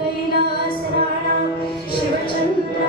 कैलासराणा शिवचंद्र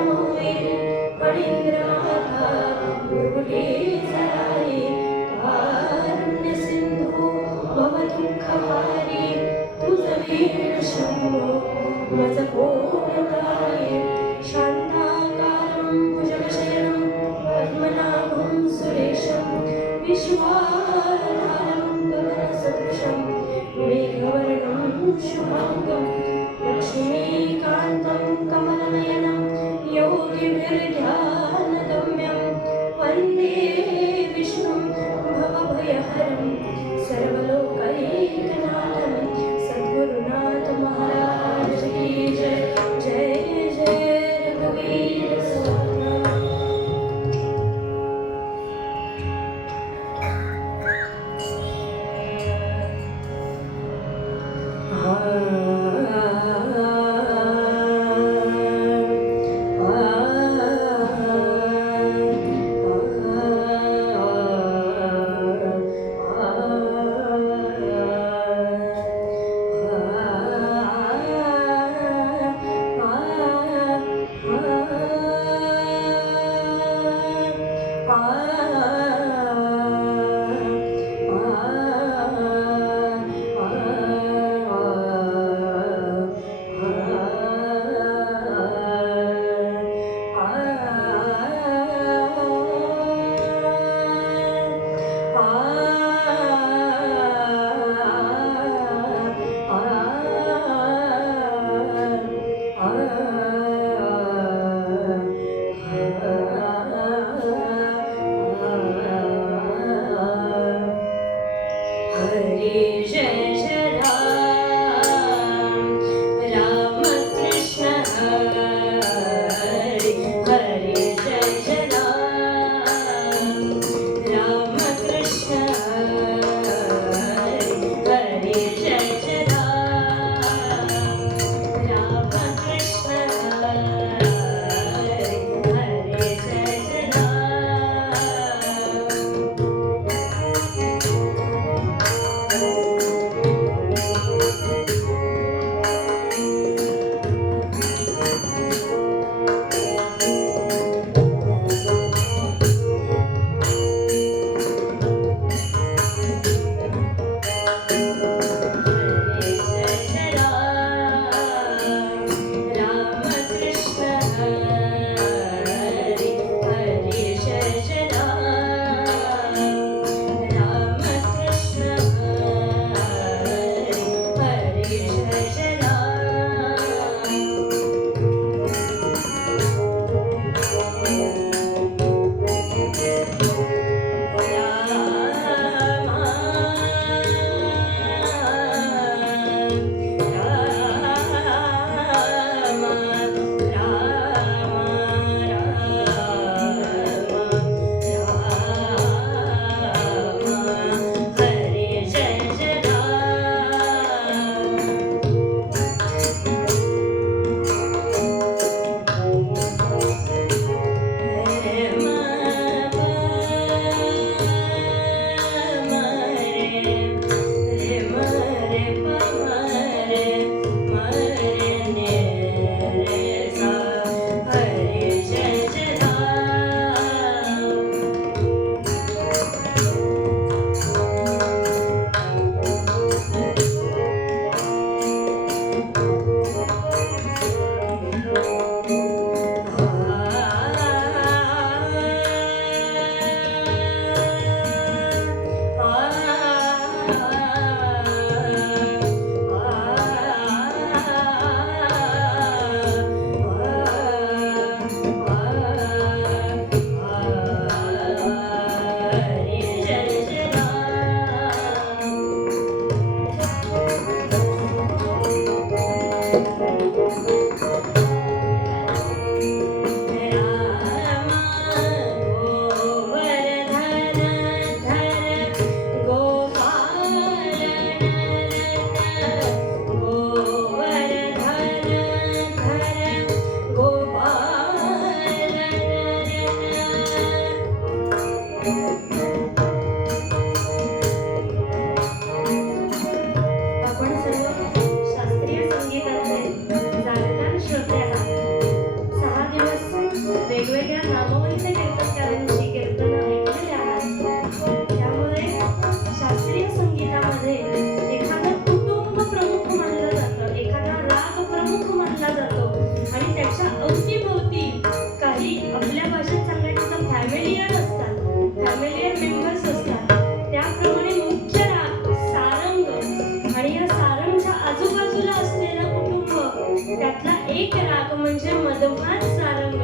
म्हणजे मधुमात सारंग,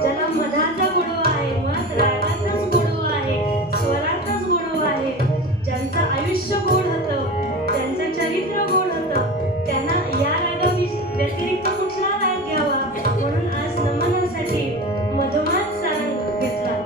ज्याला मधाचा गोडवा आहे, मुळात रागातच गोडवा आहे, स्वरातच गोडवा आहे, ज्यांचं आयुष्य गोड होतं, त्यांचं चरित्र गोड होतं, त्यांना या व्यतिरिक्त कुठला राग घ्यावा, म्हणून आज नमनासाठी मधुमात सारंग घेतला.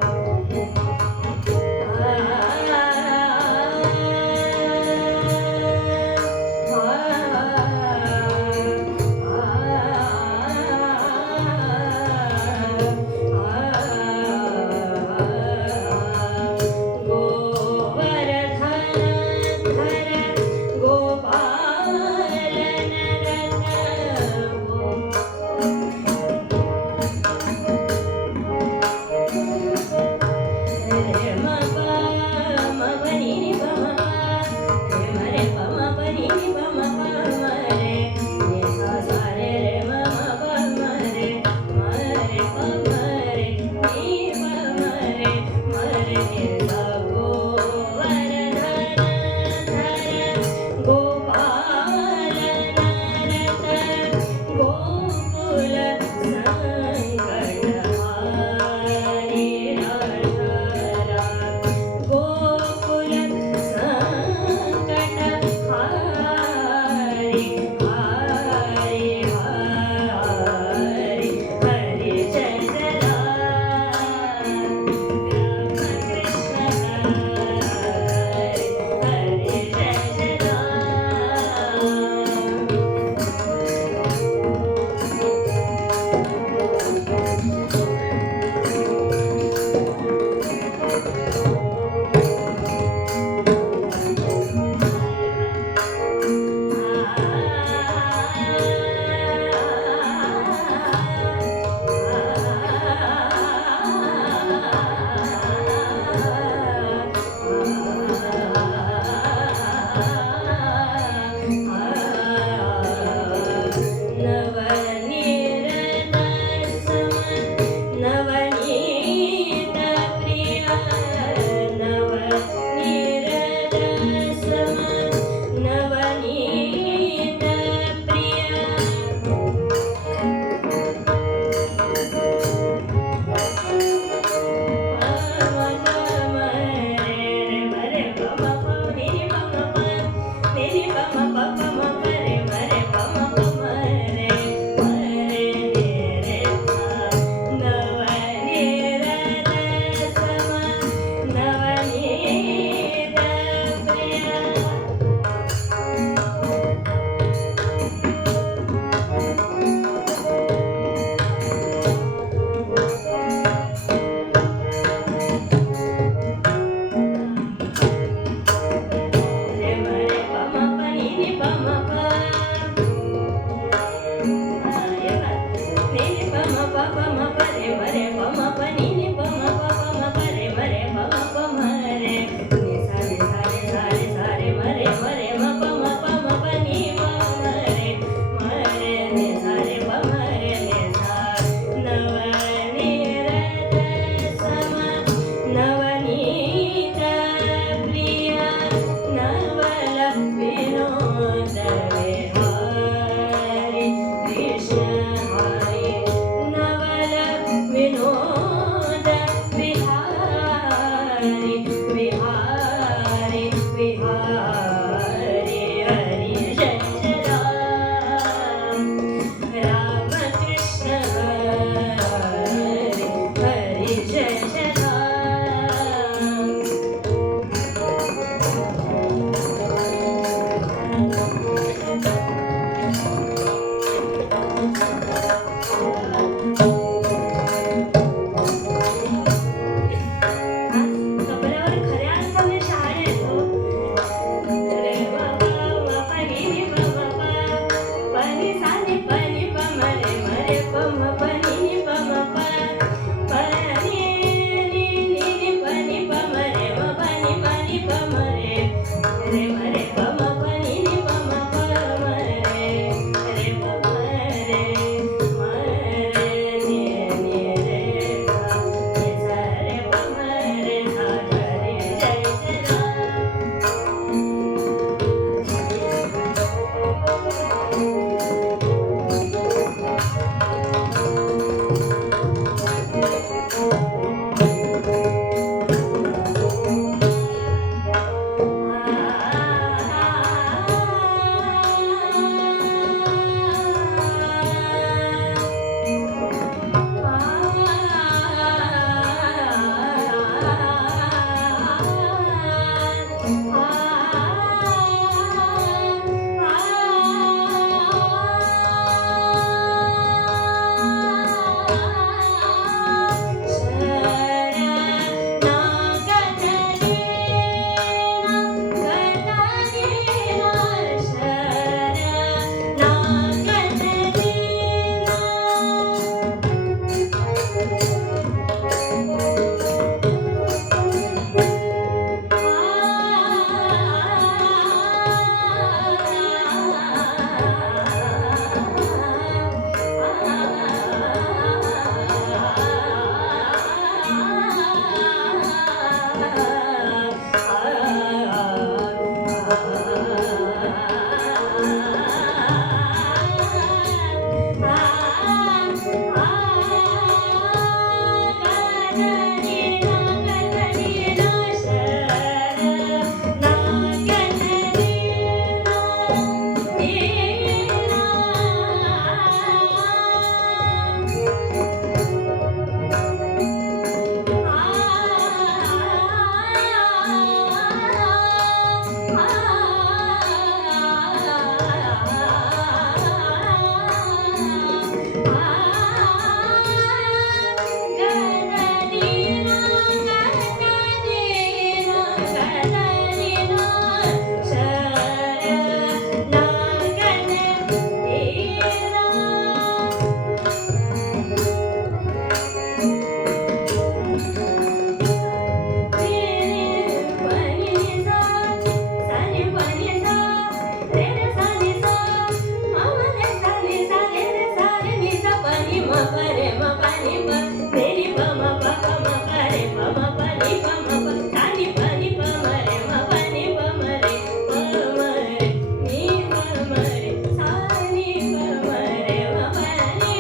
म प नि प रे नि प म प प म प रे प म प नि प म प सा नि प म रे म प नि प म रे प म रे नि प म रे सा नि प म रे म प नि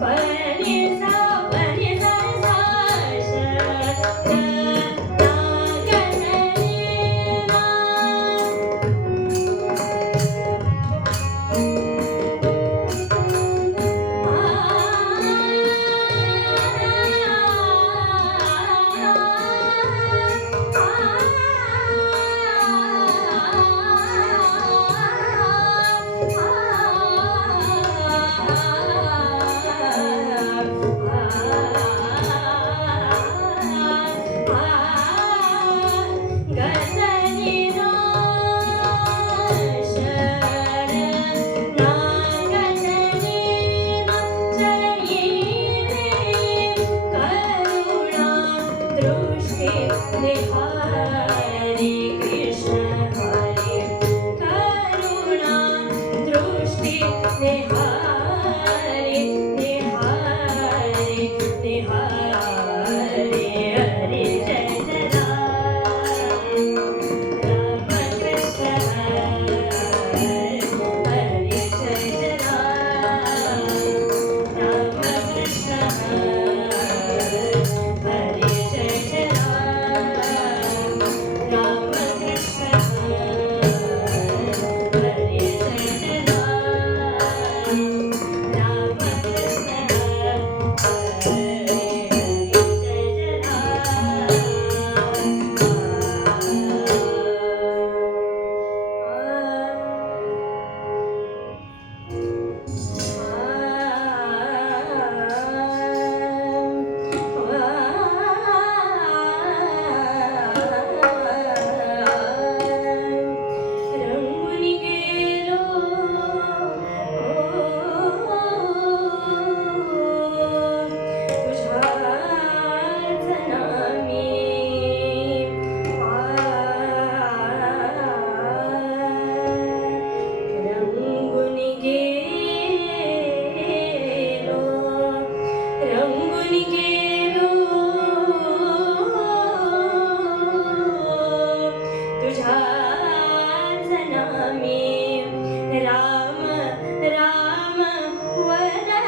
प नि सा प नि सा सा श ग ग ग ध नि रा हरे कृष्ण हरे करुणा दृष्टि निहारे निहारे निहारे हरे जय जय राम कृष्ण हरे हरे जय जय राम कृष्ण हरे हरे जय जय राम कृष्ण हरे जय जय राम कृष्ण हरे जय जय रंगून गेलो तुझ्याच नामी रंगून गेलो रंगून गेलो तुझ्याच नामी राम राम वरदा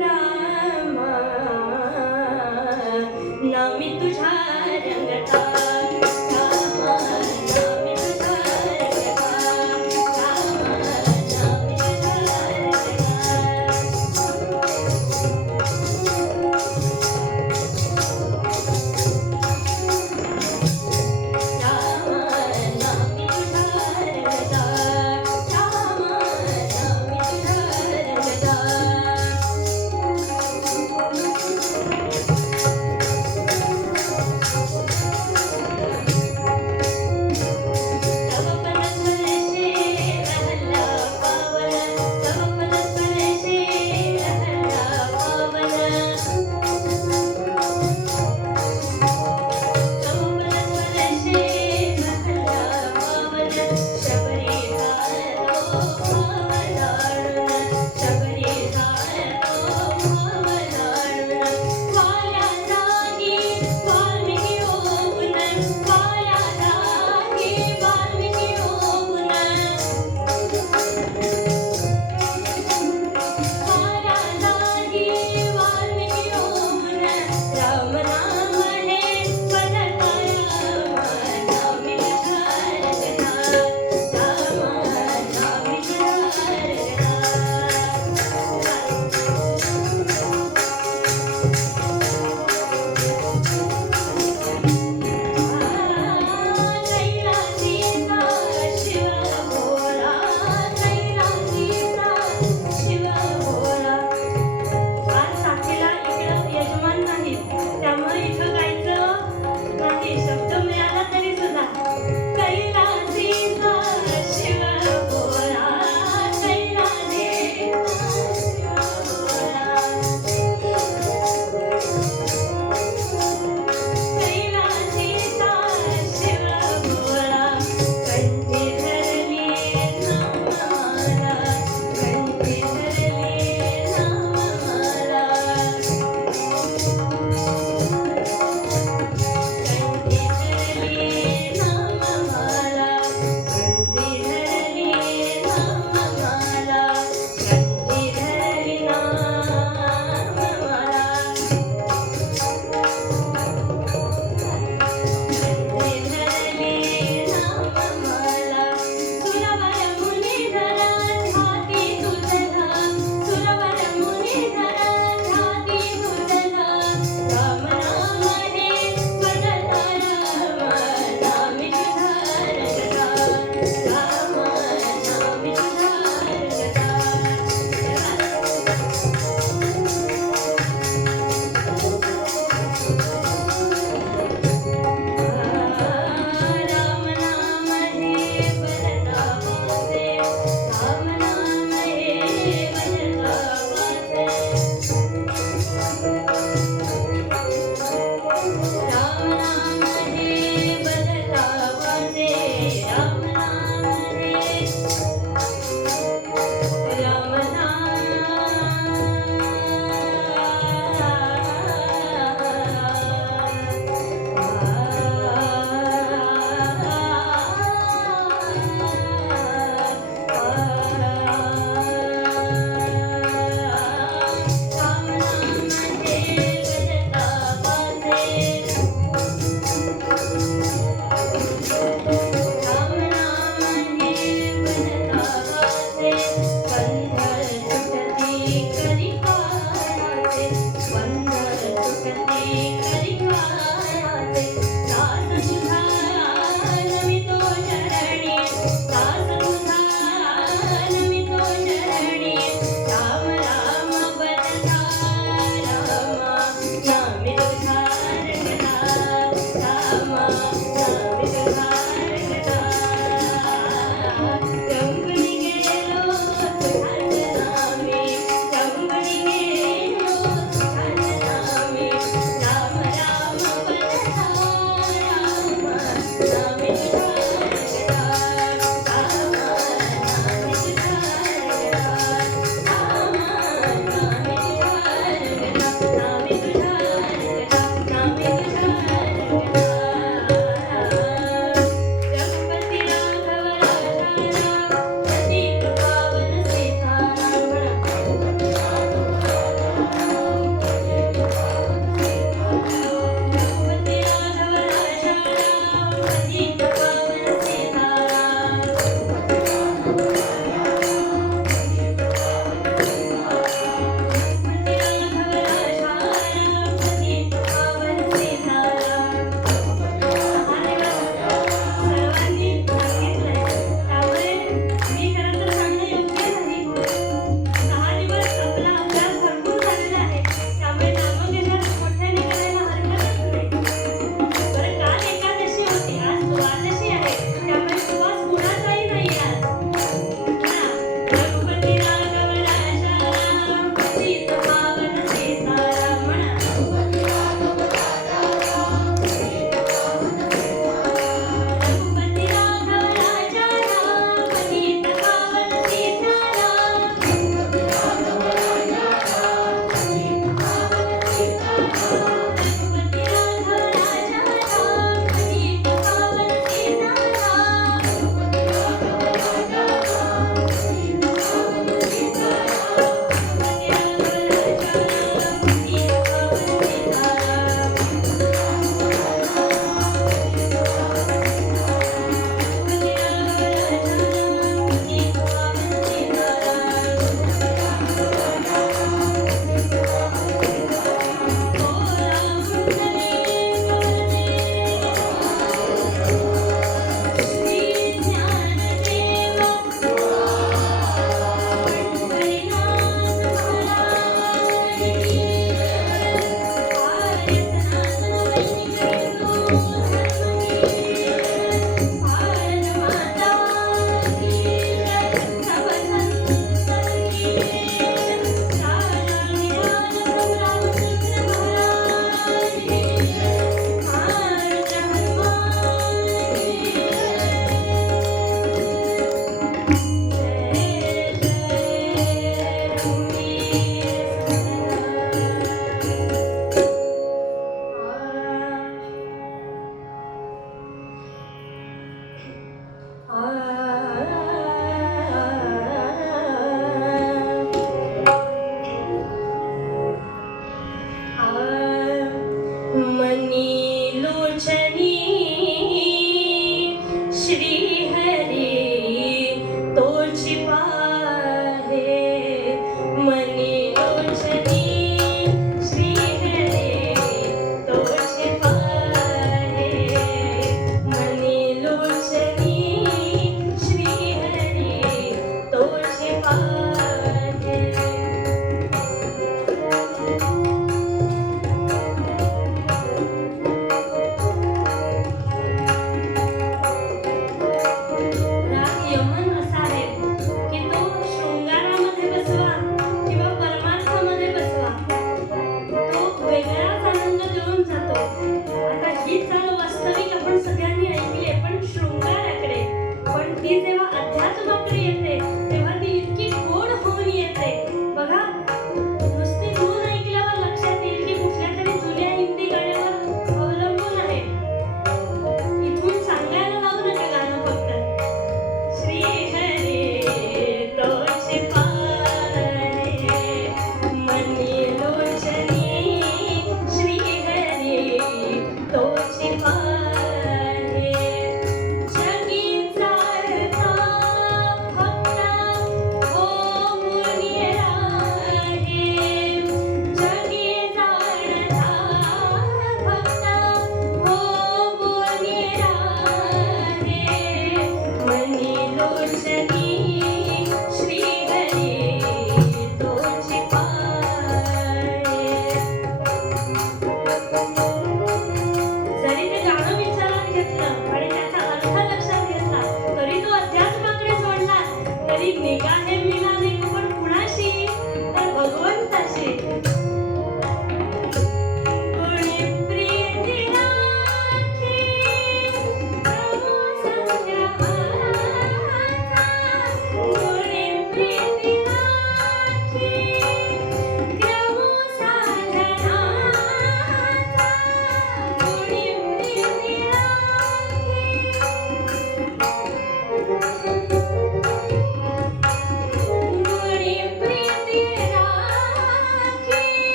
राम नामी तुझ्या रंगता राम नामी तुझ्या रंगता राम नामी तुझ्या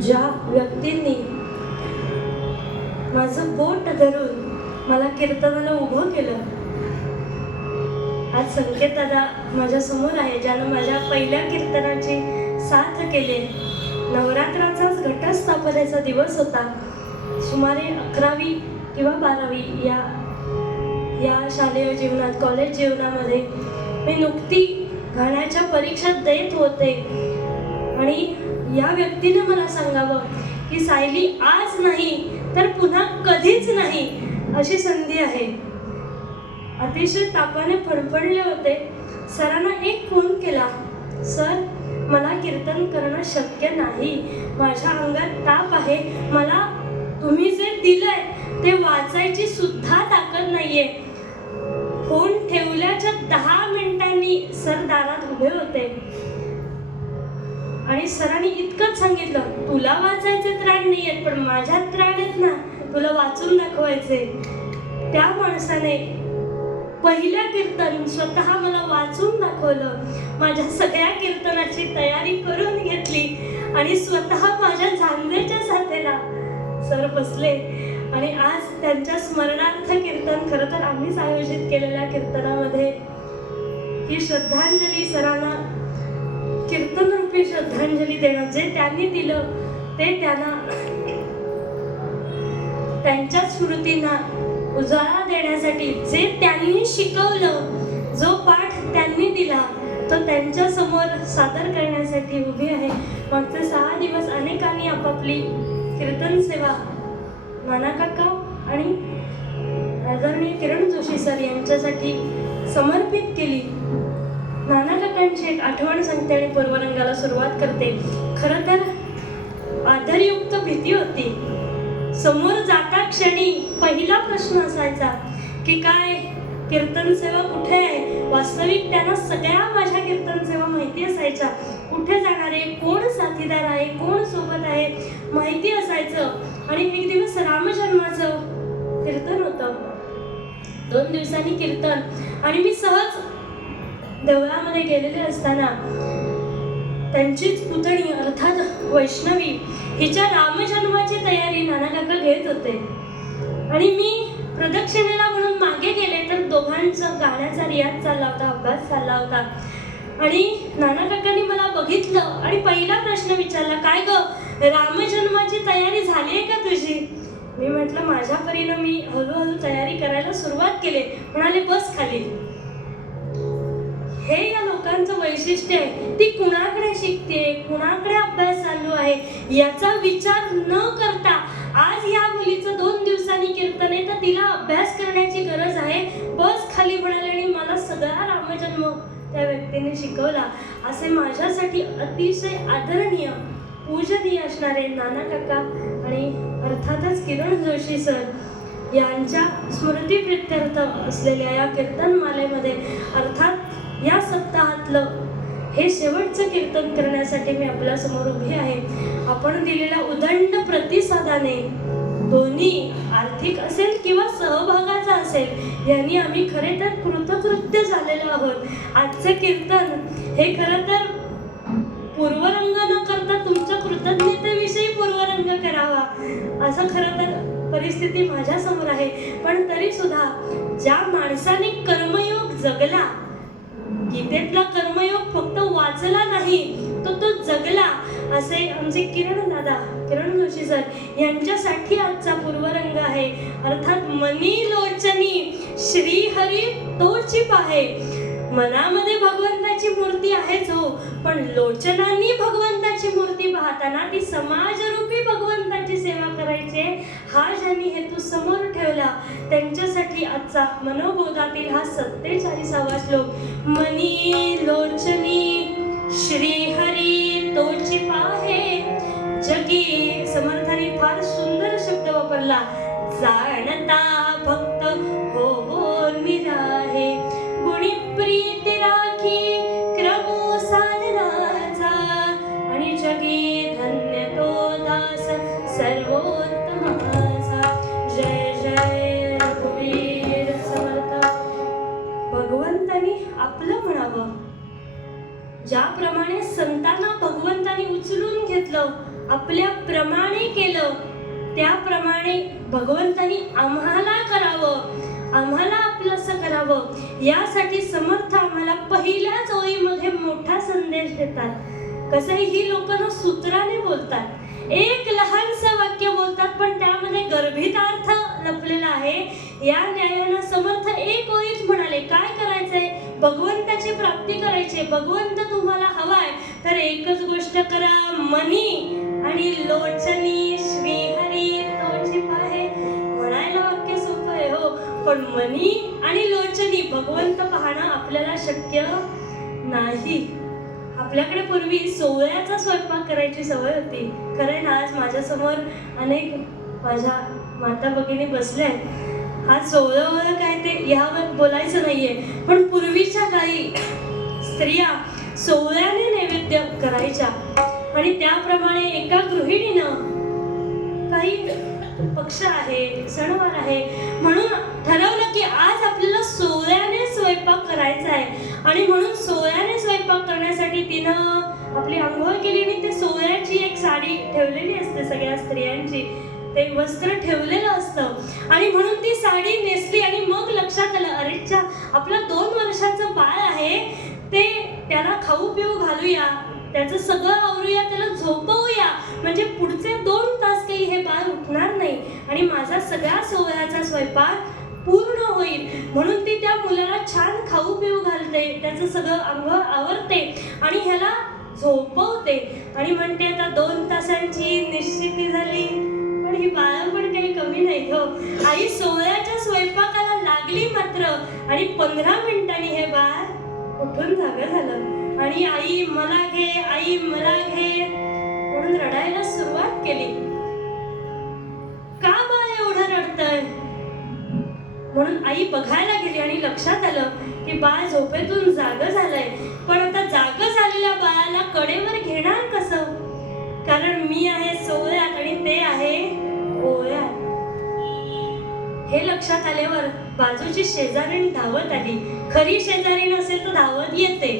ज्या व्यक्तींनी माझं बोट धरून मला कीर्तनाला उभं केलं, आज संकेत दादा माझ्या समोर आहे, ज्यानं माझ्या पहिल्या कीर्तनाची साथ केली. नवरात्राचाच घटस्थापनेचा दिवस होता. सुमारे 11वी किंवा 12वी या शालेय जीवनात, कॉलेज जीवनामध्ये मी नुकती गाण्याच्या परीक्षा देत होते आणि या व्यक्तीने मला सांगावं की सायली, आज नाही तर पुन्हा कधीच नाही अशी संधी आहे. अतिशय तापाने फडफडले होते. सरांना एक फोन केला, सर मला कीर्तन करणं शक्य नाही, माझ्या अंगात ताप आहे, मला तुम्ही जे दिलंय ते वाचायची सुद्धा ताकद नाहीये. फोन ठेवल्याच्या 10 मिनिटांनी सर दारात उभे होते आणि सरांनी इतकंच सांगितलं, तुला वाचायचे त्राण नाही आहेत पण माझ्यात त्राण आहेत ना, तुला वाचून दाखवायचे. त्या माणसाने पहिल्या कीर्तन स्वतः मला वाचून दाखवलं. माझ्या सगळ्या कीर्तनाची तयारी करून घेतली आणि स्वतः माझ्या झांजेच्या साथेला सर बसले आणि आज त्यांच्या स्मरणार्थ कीर्तन, खरं तर आम्हीच आयोजित केलेल्या कीर्तनामध्ये ही श्रद्धांजली, सरांना कीर्तनरूपी श्रद्धांजली देणं. जे त्यांनी दिलं ते त्यांना, त्यांच्या स्मृतींना उजाळा देण्यासाठी, जे त्यांनी शिकवलं, जो पाठ त्यांनी दिला तो त्यांच्या समोर सादर करण्यासाठी उभी आहे. मागचे 6 दिवस अनेकांनी आपापली कीर्तन सेवा नाना काका आणि आदरणीय किरण जोशी सर यांच्यासाठी समर्पित केली. नाना काकांची एक आठवण सांगते आणि पूर्वरंगाला सुरुवात करते. खरं तर आदरयुक्त भीती होती. समोर जाता क्षणी पहिला प्रश्न असायचा की काय कीर्तन सेवा कुठे आहे. वास्तविक त्यांना सगळ्या माझ्या कीर्तन सेवा माहिती असायच्या. कुठे जाणार आहे, कोण साथीदार आहे, कोण सोबत आहे माहिती असायचं. आणि एक दिवस रामजन्माचं कीर्तन होतं, 2 दिवसांनी कीर्तन, आणि मी सहज देवळामध्ये गेलेले असताना त्यांचीच पुतणी अर्थात वैष्णवी हिच्या रामजन्माची तयारी नाना काका घेत होते आणि मी प्रदक्षिणेला म्हणून मागे गेले तर दोघांचं गाण्याचा रियाज चालला होता, अभ्यास चालला होता. आणि नाना काकांनी मला बघितलं आणि पहिला प्रश्न विचारला, काय ग रामजन्माची तयारी झाली आहे का तुझी. मी म्हटलं माझ्या परीनं मी हळूहळू तयारी करायला सुरुवात केली. म्हणाले बस खाली. हे या लोकांचं वैशिष्ट्य आहे. ती कुणाकडे शिकते, कुणाकडे अभ्यास चालू आहे याचा विचार न करता आज या मुलीचं 2 दिवसांनी कीर्तन आहे तर तिला अभ्यास करण्याची गरज आहे, बस खाली म्हणाले. आणि मला सगळा रामजन्म त्या व्यक्तीने शिकवला. असे माझ्यासाठी अतिशय आदरणीय पूजनीय असणारे नाना काका आणि अर्थातच किरण जोशी सर यांच्या स्मृतीप्रित्यर्थ असलेल्या या कीर्तनमालेमध्ये, अर्थात या सप्ताहातलं हे शेवटचं कीर्तन करण्यासाठी मी आपल्यासमोर उभी आहे. आपण दिलेल्या उदंड प्रतिसादाने, दोन्ही आर्थिक असेल किंवा सहभागाचा असेल, यांनी आम्ही खरे तर कृतकृत्य झालेलो आहोत. आजचं कीर्तन हे खरं तर पूर्वरंग न करता तुमच्या कृतज्ञतेविषयी पूर्वरंग करावा असं खरं तर परिस्थिती माझ्या समोर आहे. पण तरी सुद्धा ज्या माणसाने कर्मयोग जगला, गीतेतला कर्मयोग फक्त वाचला नाही तो जगला, असे आमचे किरण जोशी सर यांच्यासाठी आजचा पूर्वरंग आहे. अर्थात मनी लोचनी श्रीहरी तोची पाहे. मनामध्ये भगवंताची मूर्ती आहेच हो, पण लोचनांनी भगवंताची मूर्ती पाहताना ती समाजरूपी भगवंताची सेवा करायची हा ज्यांनी हेतू समोर ठेवला त्यांच्यासाठी आजचा मनोबोधातील हा 47वा श्लोक. मनी लोचनी श्रीहरी तोची पाहे जगी. समर्थाने फार सुंदर शब्द वापरला, जाणता भक्त हो हो निराहे, गुणी प्रीती राखी क्रमो साधनाचा, आणि जगी धन्य तो दास सर्वोत्तमाचा. जय जय रघुवीर समर्थ. भगवंतानी आपलं म्हणावं. ज्याप्रमाणे संतांना भगवंतानी उचलून घेतलं आपल्या प्रमाणे केलं, त्याप्रमाणे भगवंतानी आम्हाला करावं, आम्हाला आपलंसं करावं, यासाठी समर्थ आम्हाला पहिल्याच ओळीमध्ये मोठा संदेश देतात. कसंही ही लोक ना सूत्राने बोलतात, एक लहानसं वाक्य बोलतात, पण त्यामध्ये गर्भित अर्थ लपलेला आहे. या न्यायानं समर्थ एक ओळीत म्हणाले, काय करायचंय? भगवंताची प्राप्ती करायची. भगवंत तुम्हाला हवाय तर एकच गोष्ट करा, मनी आणि लोचनी श्रीहरी तोची पाहे. म्हणायला वाक्य सोपं आहे हो, पण मनी आणि लोचनी भगवंत पाहणं आपल्याला शक्य नाही. आपल्याकडे पूर्वी सोवळ्याचा स्वयंपाक करायची सवय होती. खरंय ना, आज माझ्यासमोर अनेक माझ्या माता भगिनी बसल्या आहेत. हा सोवळं काय ते ह्यावर बोलायचं नाहीये, पण पूर्वीच्या काळी स्त्रिया सोवळ्याने नैवेद्य करायच्या आणि त्याप्रमाणे एका गृहिणीनं काही पक्ष आहे, सणवार आहे म्हणून ठरवलं की आज आपल्याला सोवळ्याने स्वयंपाक करायचा आहे. आणि म्हणून सोवळ्याने स्वयंपाक करण्यासाठी तिनं आपली आंघोळ केली आणि ते सोवळ्याची एक साडी ठेवलेली असते, सगळ्या स्त्रियांची ते वस्त्र ठेवलेलं असतं. आणि म्हणून ती साडी नेसली आणि मग लक्षात आलं, अरेच्या, आपलं 2 वर्षाचं बाळ आहे, ते त्याला खाऊ पिऊ घालूया, त्याचं सगळं आवरूया, त्याला झोपवूया, म्हणजे पुढचे 2 तास काही हे बाळ उठणार नाही आणि माझा सगळा सोवळ्याचा स्वयंपाक पूर्ण होईल. म्हणून ती त्या मुलाला छान खाऊ पिऊ घालते, त्याचं सगळं अंग आवरते आणि ह्याला झोपवते आणि म्हणते आता 2 तासांची निश्चिती झाली. पण ही बाळं पण काही कमी नाहीत हो. आई सोवळ्याच्या स्वयंपाकाला लागली मात्र आणि 15 मिनिटांनी हे बाळ उठून जागं झालं आणि आई मला घे, आई मला घे म्हणून रडायला सुरुवात केली. का बाळ एवढं रडतंय म्हणून आई बघायला गेली आणि लक्षात आलं की बाळ झोपेतून जागं झालंय. पण आता जागं झालेल्या बाळाला कडेवर घेणार कसं? कारण मी आहे सोवळ्यात आणि ते आहे ओव्यात. हे लक्षात आल्यावर बाजूची शेजारीण धावत आली. खरी शेजारीण असेल तर धावत येते.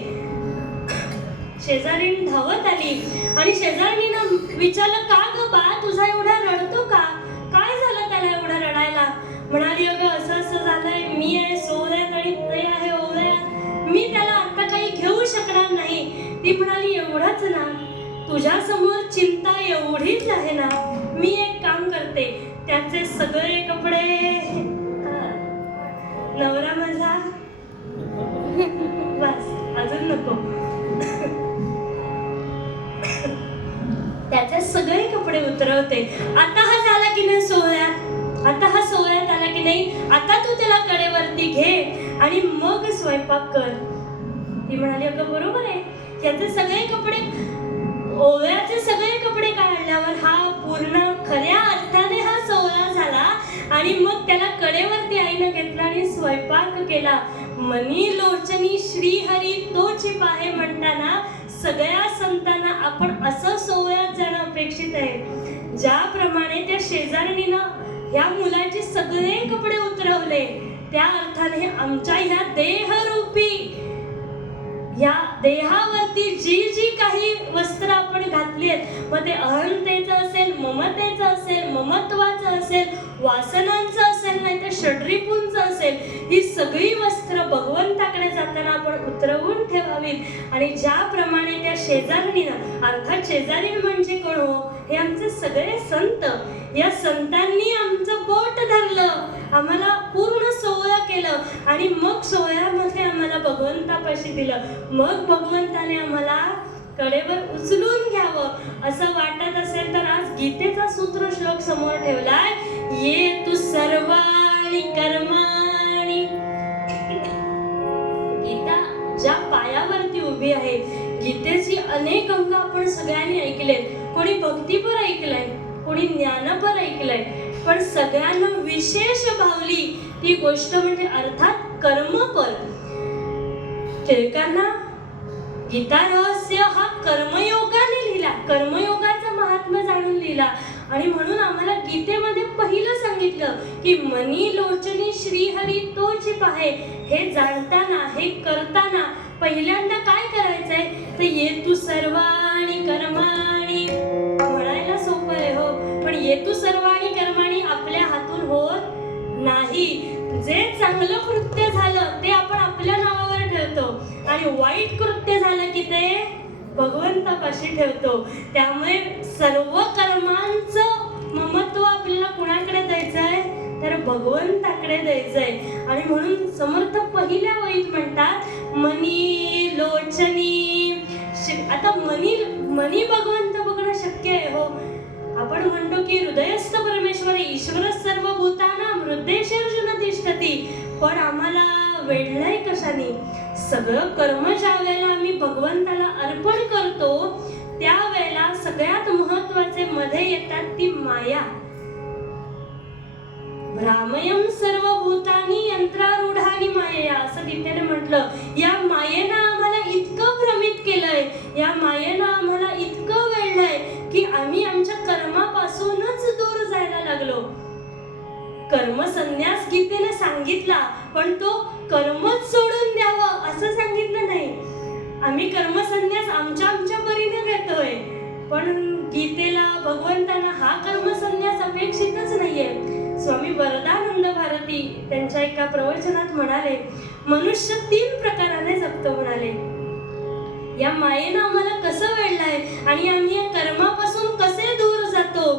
शेजारीण धावत आली आणि शेजारणीनं विचारलं, का ग बाळ तुझा एवढा रडतो का? काय झालं त्याला एवढं रडायला? म्हणाली, अगं असं असं झालंय, मी आहे सोवळ्यात आणि ते आहे ओव्यात, मी त्याला आता काही घेऊ शकणार नाही. ती म्हणाली, एवढंच ना, तुझ्या समोर चिंता एवढीच आहे ना, मी एक काम करते, त्याचे सगळे कपडे नवरा माझा बस अजून नको त्याचे सगळे कपडे उतरवते. आता हा झाला की नाही सोहळ्यात, आता हा सोहळ्यात आला की नाही, आता तू त्याला कडेवरती घे आणि मग स्वयंपाक कर. ती म्हणाली, अगं बरोबर आहे, याचे सगळे कपडे, ओव्याचे सगळे कपडे काढल्यावर हा पूर्ण खऱ्या अर्थाने हा सोहळा झाला. आणि मग त्याला कडेवरती आईनं घेतला आणि स्वयंपाक केला. मनी लोचनी श्रीहरी तोची पाहे म्हणताना सगळ्या संतांना आपण असं सोहळ्यात जाणं अपेक्षित आहे. ज्याप्रमाणे त्या शेजारणीनं ह्या मुलाचे सगळे कपडे उतरवले, त्या अर्थाने आमच्या ह्या देहरूपी या देहावरती जी जी काही वस्त्र आपण घातली आहेत, मग ते अहंतेचं असेल, ममतेचं असेल, ममत्वाचं असेल, वासनांचं असेल, नाही तर षड्रिपूंचं असेल, ही सगळी वस्त्र भगवंताकडे जाताना आपण उतरवून ठेवावीत. आणि ज्याप्रमाणे त्या शेजारणीनं, अर्थात शेजारीण म्हणजे कोण हो, हे आमचे सगळे संत, या संतांनी आमचं बोट धरलं, आम्हाला पूर्ण सोहळा केलं आणि मग सोहळ्यामध्ये आम्हाला भगवंतापाशी दिलं. मग भगवंताने आम्हाला कडेवर उचलून घ्यावं असं वाटत असेल तर आज गीतेचा सूत्र श्लोक समोर ठेवलाय, ये तू सर्वाणि कर्माणि. गीता ज्या पायावरती उभी आहे, गीतेची अनेक अंग आपण सगळ्यांनी ऐकलेत, कोणी भक्तीपर ऐकलंय, कोणी ज्ञानपर ऐकलंय, पण सगळ्यांना विशेष भावली ती गोष्ट म्हणजे अर्थात कर्मपर. टिळकांना गीता रहस्य हा कर्मयोगाने लिहिला, कर्मयोगाचं महात्म्य जाणून लिहिला. आणि म्हणून आम्हाला गीतेमध्ये पहिलं सांगितलं की मनी लोचनी श्रीहरी तोची पाहे. हे जाणताना, हे करताना पहिल्यांदा काय करायचंय तर ये तू सर्वाणि कर्माणि म्हणायला आणि वाईट कृत्य झालं की ते भगवंतापाशी ठेवतो. त्यामुळे सर्व कर्मांचं ममत्व आपल्याला कुणाकडे द्यायचंय तर भगवंताकडे द्यायचंय. आणि म्हणून समर्थ पहिल्या वहीत म्हणतात मनी लोचनी. आता मनी भगवंत बघणं शक्य आहे हो. आपण म्हणतो की हृदयस्थ परमेश्वर ईश्वर सर्व भूतानां हृदयेषु तिष्ठती. पण आम्हाला वेडलंय कशाने? सगळं कर्म ज्या वेळेला आम्ही भगवंताला अर्पण करतो त्यावेळेला सगळ्यात महत्वाचे मध्ये येतात ती माया. भ्रामयं सर्वभूतानि यंत्रारूढानि मायया असं गीतेने म्हटलं. या मायेनं आम्हाला इतकं भ्रमित केलंय, या मायेनं आम्हाला इतकं वेढलंय की आम्ही आमच्या कर्मापासूनच दूर जायला लागलो. कर्मसन्यास गीतेने सांगितला पण तो कर्मच सोडून द्यावं असं सांगितलं नाही. आम्ही कर्मसन्यास आमच्या परीने घेतोय पण गीतेला भगवंतांना हा कर्मसन्यास अपेक्षितच नाहीये. स्वामी वरदानंद भारती त्यांच्या एका प्रवचनात म्हणाले मनुष्य 3 प्रकाराने जगतो म्हणाले. या मायेनं आम्हाला कसं वेढलंय आणि आम्ही या कर्मापासून कसे दूर जातो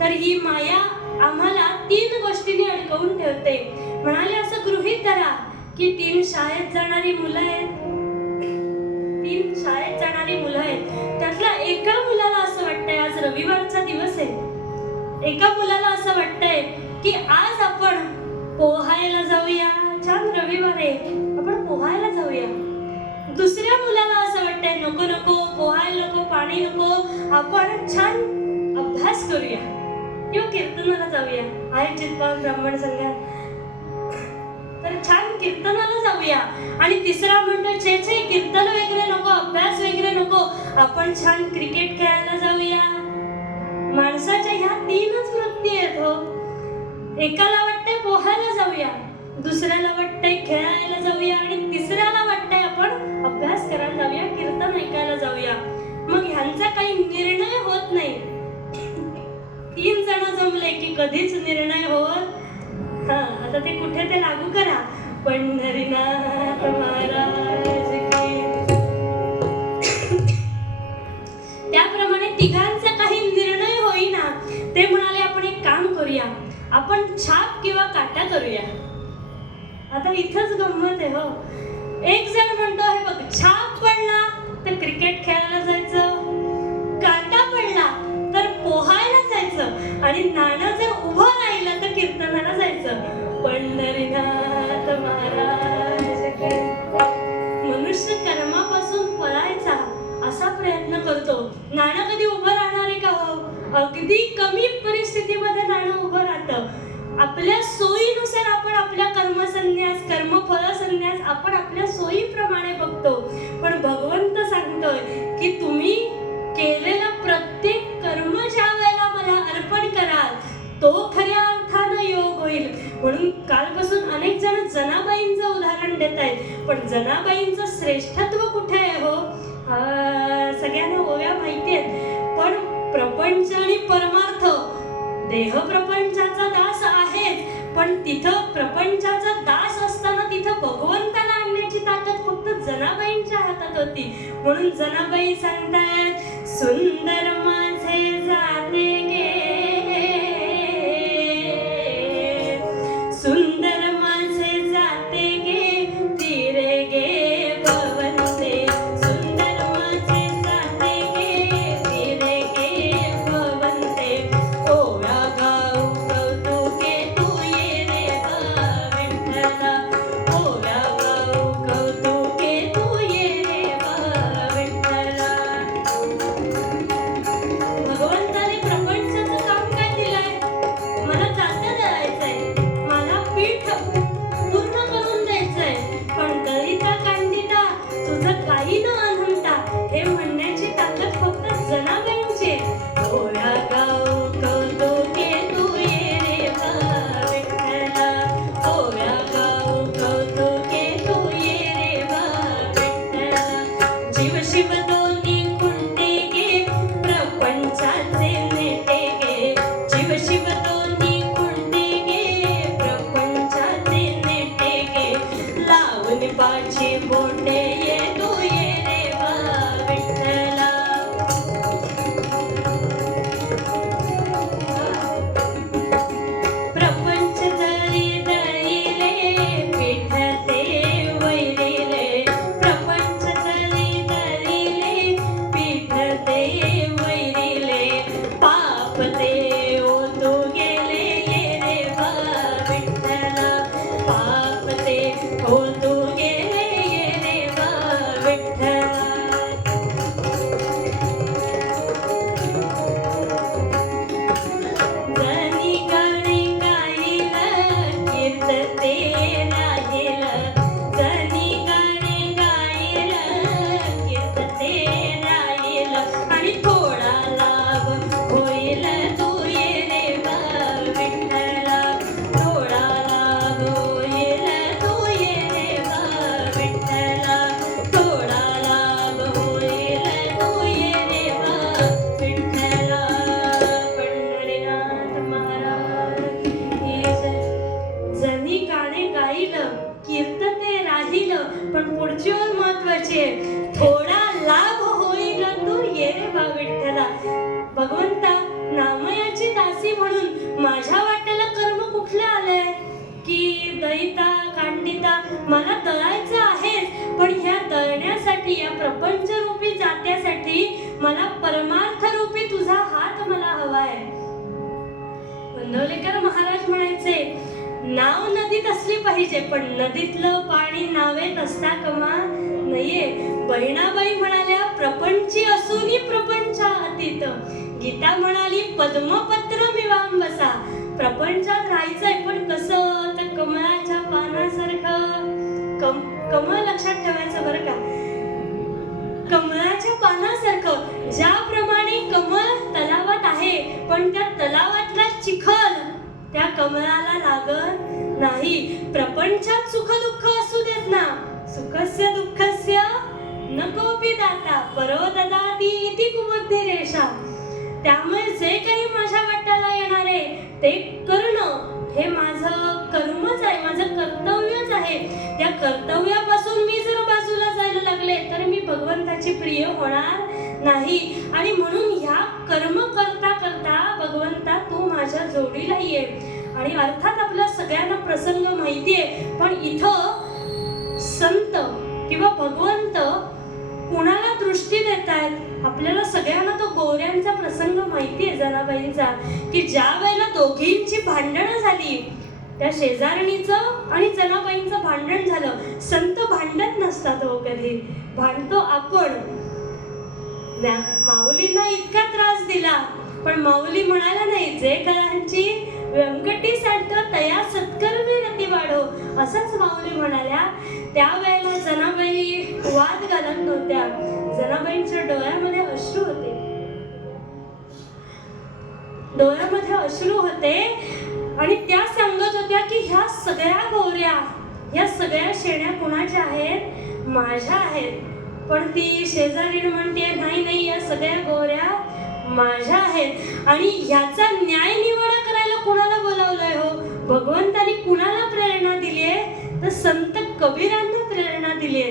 तर ही माया आम्हाला 3 गोष्टींनी अडकवून ठेवते. म्हणाले असं गृहीत धरा की 3 शाळेत जाणारी मुलं आहेत. 3 शाळेत जाणारी मुलं आहेत. त्यातल्या एका मुलाला असं वाटतंय आज रविवारचा दिवस आहे. एका मुलाला असं वाटतंय की आज आपण पोहायला जाऊया. छान रविवार आहे आपण पोहायला जाऊया. दुसऱ्या मुलाला असं वाटतंय नको नको पोहायला नको पाणी नको आपण छान अभ्यास करूया किंवा कीर्तनाला जाऊया. आहे चित्पावन ब्राह्मण संघात तर छान कीर्तनाला जाऊया. आणि तिसरा म्हणतो छे छे कीर्तन वगैरे नको अभ्यास वगैरे नको आपण छान क्रिकेट खेळायला जाऊया. माणसाच्या ह्या 3च वृत्ती आहेत हो. एकाला वाटतंय पोहायला जाऊया, दुसऱ्याला वाटतंय खेळायला जाऊया आणि तिसऱ्याला वाटतंय आपण अभ्यास करायला जाऊया कीर्तन ऐकायला जाऊया. मग ह्यांचा काही निर्णय होत नाही. 3 जण जमले की कधीच निर्णय होत. आता ते कुठे ते लागू करा. पंढरीनाथ महाराज की. त्याप्रमाणे तिघांचा काही निर्णय होईना. ते म्हणाले आपण एक काम करूया आपण छाप किंवा काटा करूया. आता इथंच गंमत आहे हो. एक जण म्हणतो हे बघ छाप पडला तर क्रिकेट खेळायला जायचं, काटा पडला तर पोहायला जायचं आणि नाणं जर उभं राहिलं तर कीर्तनाला जायचं. पंढरीनाथ महाराज की. मनुष्य कर्मापासून पळायचा असा प्रयत्न करतो. नाणं कधी उभं राहणार आहे का हो? अगदी कमी परिस्थितीमध्ये नाणं उभं राहतं. आपल्या सोयीनुसार आपण आपल्या कर्मसन्यास कर्मफळ संन्यास आपण आपल्या सोयीप्रमाणे बघतो. पण भगवंत सांगतोय की तुम्ही केलेला प्रत्येक कर्म ज्या वेळेला मला अर्पण कराल तो खऱ्या अर्थानं योग होईल. म्हणून कालपासून अनेक जण जनाबाईंचं उदाहरण देत आहेत. पण जनाबाईंचं श्रेष्ठत्व कुठे आहे हो? सगळ्यांना ओव्या माहिती आहेत. पण प्रपंच आणि परमार्थ देह प्रपंचाचा दास आहेच पण तिथं प्रपंचाचा दास असताना तिथं भगवंताला आणण्याची ताकद फक्त जनाबाईंच्या हातात होती. म्हणून जनाबाई सांगतायत सुंदर माझे जाते गे सुंदर माझे जाते गे तिरे गे भवनते. सुंदर माझे जाते गे तिरे गे भवनते. ओव्या गाऊ कौतुके तू ये रे विठ्ठला. ओव्या गाऊ कौतुके तू ये रे विठ्ठला. विठ्ठला. भगवंता, नामयाची दासी म्हणून माझ्या वाट्याला कर्म कुठलं आलंय की दळिता कांडिता मला दळायचं आहेच, पण ह्या दळण्यासाठी या प्रपंच रूपी जात्यासाठी मला परमार्थ रूपी तुझा हात मला हवाय. गोंदवलेकर महाराज म्हणायचे, नाव नदीत असली पाहिजे, पण नदीतलं पाणी नावेत असता कमा नाहीये. बहिणाबाई म्हणाल्या, प्रपंची असूनी प्रपंचा अतीत. गीता म्हणाली, पद्मपत्र मिवांबसा. प्रपंचात राहायचंय, पण कसं तर कमळाच्या पानासारखं. कमळ लक्षात ठेवायचं बरं का, कमळाच्या पानासारखं. ज्याप्रमाणे कमळ तलावात आहे, पण त्या तलावातला चिखल त्या कमळाला लागत नाही. प्रपंचात सुख दुःख असू देत ना, सुखस्य दुःखस्य नकोपि दाता परो ददाति इति कुबुद्धिरेषा. त्यामुळे जे काही माझ्या वाट्याला येणार आहे ते करणं हे माझं कर्मच आहे, माझं कर्तव्यच आहे. त्या कर्तव्यापासून मी जर बाजूला जायला लागले तर मी भगवंताची प्रिय होणार नाही. आणि म्हणून ह्या कर्म करता करता भगवंता तू माझ्या जोडीला ये. आणि अर्थात आपल्या सगळ्यांना प्रसंग माहितीये, पण इथं संत किंवा भगवंत कुणाला दृष्टी देत आहेत? आपल्याला सगळ्यांना तो गोऱ्यांचा प्रसंग माहितीये, जनाबाईंचा, की ज्या वेळेला दोघींची भांडणं झाली, त्या शेजारणीचं आणि जनाबाईंचं भांडण झालं. संत भांडत नसतात हो कधी, भांडतो आपण. माऊलींना इतका त्रास दिला, पण माऊली म्हणाला नाही, जे कलांची व्यंकटी सांडतो तया सत्कर्मी रती वाढो, असंच माऊली म्हणाल्या. त्यावेळेला जनाबाई वाद घालत नव्हत्या. जनाबाईंच्या डोळ्यामध्ये अश्रू होते, डोळ्यामध्ये अश्रू होते. आणि त्या सांगत होत्या की ह्या सगळ्या गोऱ्या, ह्या सगळ्या शेण्या कुणाच्या आहेत? माझ्या आहेत. पण ती शेजारी म्हणते, नाही नाही, या सगळ्या गोऱ्या माझ्या आहेत. आणि ह्याचा न्याय निवाडा करायला कुणाला बोलावलंय हो? भगवंतानी कुणाला प्रेरणा दिलीये? तर संत कबीरांना प्रेरणा दिलीये.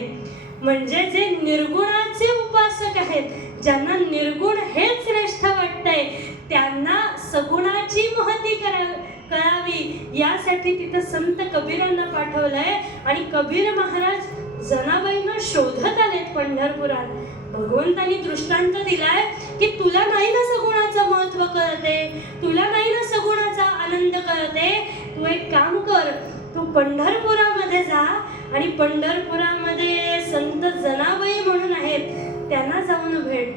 म्हणजे जे निर्गुणाचे उपासक आहेत, ज्यांना निर्गुण हेच श्रेष्ठ वाटतंय, त्यांना सगुणाची महती कळावी यासाठी तिथं संत कबीरांना पाठवलंय. आणि कबीर महाराज जनाबाईंना शोधत आलेत पंढरपुरात. भगवंतानी दृष्टांत दिलाय की तुला नाही ना सगुणाचं महत्व कळते, तुला नाही ना सगुणाचा आनंद कळते, तू एक काम कर, तू पंढरपुरामध्ये जा आणि पंढरपुरामध्ये संत जनाबाई म्हणून आहेत, त्यांना जाऊन भेट.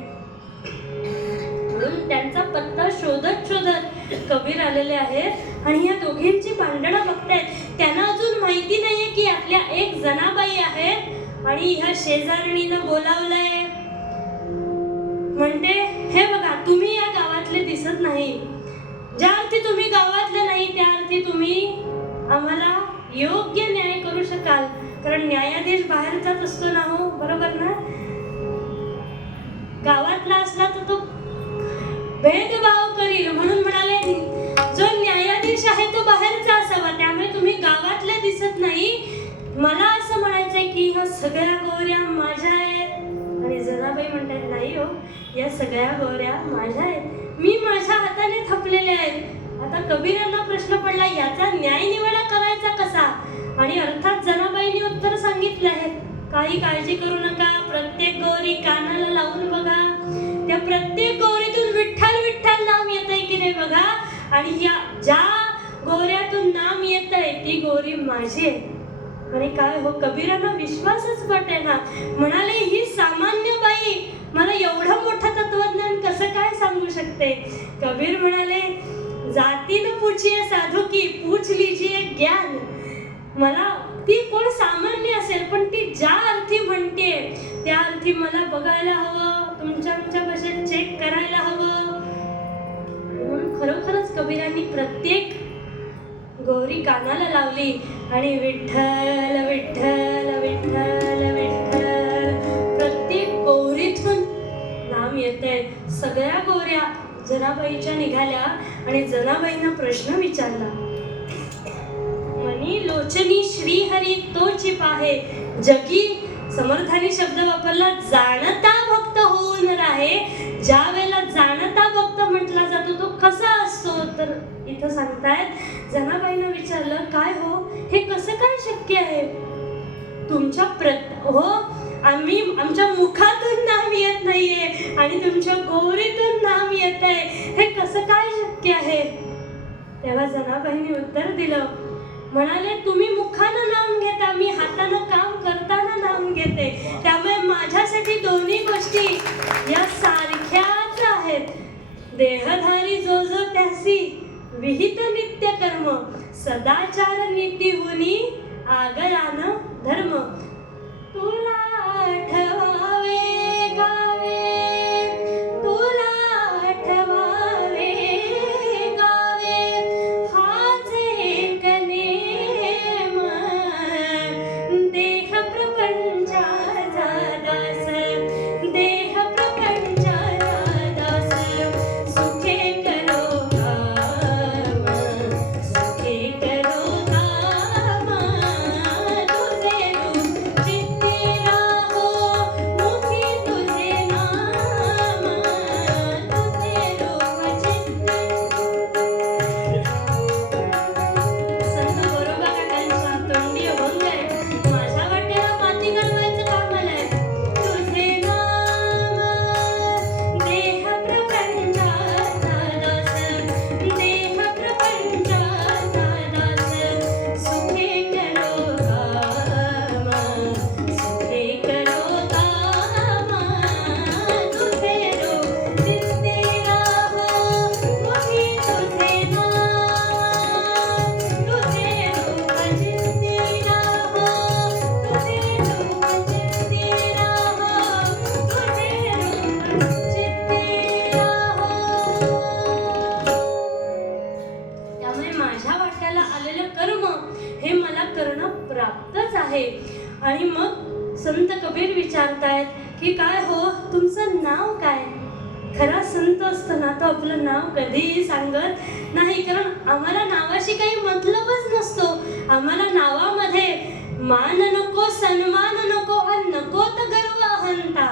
म्हणून त्यांचा पत्ता शोधत शोधत कबीर आलेले आहेत आणि या दोघींची भांडणं बघतायत. त्यांना अजून माहिती नाहीये की आपल्या एक जनाबाई आहेत आणि ह्या शेजारणीनं बोलावलंय. म्हणते, हे बघा, तुम्ही या गावातले दिसत नाही. ज्या अर्थी तुम्ही गावातले नाही, त्या अर्थी तुम्ही आम्हाला योग्य न्याय करू शकाल. कारण न्यायाधीश बाहेरचाच असतो ना हो, बरोबर ना? गावातला असला तर तो भेदभाव करील. म्हणून म्हणाले, जो न्यायाधीश आहे तो बाहेरचा असावा. त्यामुळे तुम्ही गावातले दिसत नाही. मला असं म्हणायचंय की ह्या सगळ्या गोऱ्या माझ्या आहेत. आणि जनाबाई म्हणतात, नाही हो, या सगळ्या गोऱ्या माझ्या आहेत, मी माझ्या हाताने थपलेले आहेत. आता कबीरांना प्रश्न पडला, याचा न्याय निवाडा करायचा कसा? आणि अर्थात जनाबाईंनी उत्तर सांगितलं आहे, काही काळजी करू नका, प्रत्येक गौरी कानाला लावून बघा, त्या प्रत्येक गौरीतून विठ्ठल विठ्ठल नाम येतंय की नाही बघा. आणि ह्या ज्या गौऱ्यातून नाम येतंय ती गौरी माझी आहे. आणि काय हो, कबीरांना विश्वासच पटेना. म्हणाले, ही सामान्य बाई मला एवढं मोठं तत्वज्ञान कसं काय सांगू शकते? कबीर म्हणाले, जाती न पूछिए साधू की, पूछ लीजिए ज्ञान. मला ती कोण सामान्य असेल, पण ती ज्या अर्थी म्हणते त्या अर्थी मला बघायला हवं, तुमच्या भाषेत चेक करायला हवं. म्हणून खरोखरच कबीरांनी प्रत्येक गौरी कानाला लावली आणि विठ्ठल विठ्ठल विठ्ठल विठ्ठल, प्रत्येक गौरीतून नाम येतंय. सगळ्या गौऱ्या जनाबाईच्या निघाल्या आणि जनाबाईंना प्रश्न विचारला. मनी लोचनी श्रीहरी तोची पाहे, जगी समर्थानी शब्द वापरला, जाणता भक्त होऊन राहे, ज्या वेळेला जाणता भक्त म्हटला जातो तो कसा असतो, तर इथं सांगतायत जनाबाईंना विचारलं, काय हो हे कसं काय शक्य आहे? तुमच्या हो आम्ही आमच्या मुखातून नाम येत नाहीये आणि तुमच्या गौरीतून नाम येत आहे, हे कसं काय शक्य आहे? तेव्हा जनाबाईंनी उत्तर दिलं, म्हणाले तुम्ही मुखानं नाम घेता, मी हातानं काम करताना नाम घेते, त्यामुळे माझ्यासाठी दोन्ही गोष्टी या सारख्याच आहेत. देहधारी जो जो त्यासी विहित नित्य कर्म, सदाचार नीती हुनी आगळानं धर्म. तुला आठवावे गावे, तुला आठवावे गावे, हाच एक नेम देह प्रपंचाचा दास, देह प्रपंचाचा दास. सुखे करो काम, सुखे करो काम, तुझे रूप चित्ती राहो, मुखी तुझे नाम, तुझे रूप चित्ती. संत गोरोबा काकांचा तोंडी अभंग आहे. माझ्या वाट्याला माती घालवायचं काम आलंय. तुझे नाम देह प्रपंचाचा दास, देह प्रपंचाचा दास. सुखे करो काम, सुखे करो काम, तुझे रूप चित्ती राहो, मुखी तुझे नाम, तुझे रूप चित्ती राहो, तुझे रूप चित्ती राहो, तुझे रूप चित्ती राहो. त्यामुळे माझ्या वाट्याला आलेलं कर्म हे मला करणं प्राप्तच आहे. आणि मग संत कबीर विचारतायत की काय हो तुमचं नाव काय? खरा संत असतो ना तो आपलं नाव कधीही सांगत नाही, कारण आम्हाला नावाशी काही मतलबच नसतो. आम्हाला नावामध्ये मान नको, सन्मान नको आणि नको तर गर्व अहंता.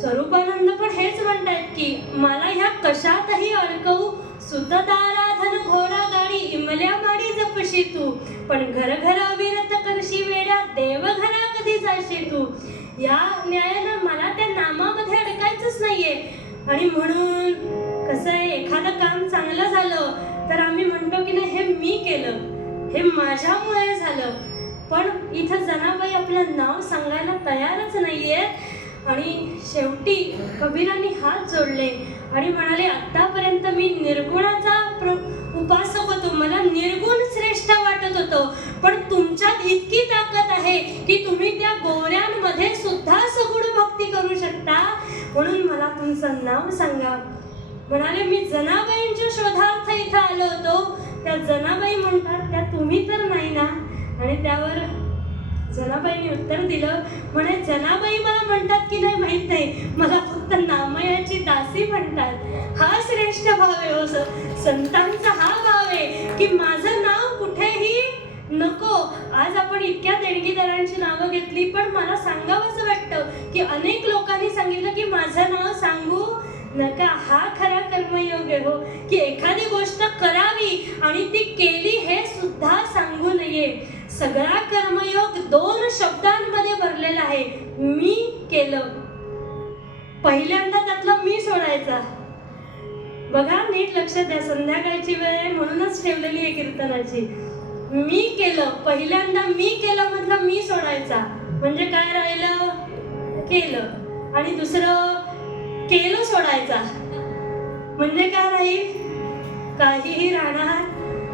स्वरूपानंद पण हेच म्हणतायत की मला ह्या कशातही अडकवू, सुतदारा धन घोडा गाडी इमल्या माडी जपशी तू, पण घर घर अविरत करशी वेड्या, देव घरा कधी जाशी तू. या न्यायानं मला त्या नामामध्ये अडकायचंच नाहीये. आणि म्हणून कसं आहे, एखादं काम चांगलं झालं तर आम्ही म्हणतो की नाही हे मी केलं, हे माझ्यामुळे झालं. पण इथं जनाबाई आपलं नाव सांगायला तयारच नाहीये. आणि शेवटी कबीरांनी हात जोडले आणि म्हणाले, आतापर्यंत मी निर्गुणाचा उपासक होतो, मला निर्गुण श्रेष्ठ वाटत होतो, पण तुमच्यात इतकी ताकद आहे की तुम्ही त्या गोऱ्यांमध्ये सुद्धा सगुण भक्ती करू शकता, म्हणून मला तुमचं नाव सांगा. म्हणाले, मी जनाबाईंच्या शोधार्थ इथं आलो होतो. त्या जनाबाई म्हणतात, त्या तुम्ही तर नाही ना? आणि त्यावर जनाबाईंनी उत्तर दिलं, म्हणे जनाबाई मला म्हणतात की नाही माहित नाही, मला फक्त नामयाची दासी म्हणतात. हा श्रेष्ठ भाव आहे हो, संतांचा हा भाव आहे की माझं नाव कुठेही नको. आज आपण इतक्या देणगीदारांची नावं घेतली, पण मला सांगावंसं वाटतं की अनेक लोकांनी सांगितलं की माझं नाव सांगू नका. हा खरा कर्मयोग आहे हो, की एखादी गोष्ट करावी आणि ती केली हे सुद्धा सांगू नये. सगळा कर्मयोग 2 शब्दांमध्ये भरलेला आहे, मी केलं. पहिल्यांदा त्यातला मी सोडायचा. बघा नीट लक्षात द्या, संध्याकाळची वेळ आहे म्हणूनच ठेवलेली आहे कीर्तनाची. मी केलं, पहिल्यांदा मी केलं म्हटलं मी सोडायचा, म्हणजे काय राहिलं? केलं. आणि दुसरं केलं सोडायचा, म्हणजे काय राहील? काहीही राहणार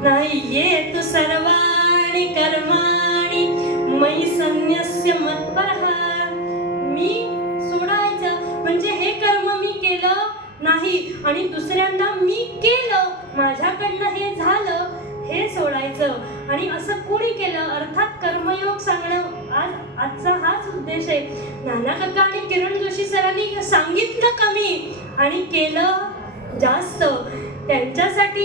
नाही. ये तू सर्वाणि कर्माणि मयि संन्यस्य मत्परः. मी सोडायचं म्हणजे हे कर्म मी केलं नाही आणि दुसऱ्यांदा मी केलं, माझ्याकडनं हे झालं, हे सोडायचं. आणि असं कोणी केलं? अर्थात कर्मयोग सांगणं आजचा हाच उद्देश आहे. नाना काका आणि किरण जोशी सरांनी सांगितलं कमी आणि केलं जास्त. त्यांच्यासाठी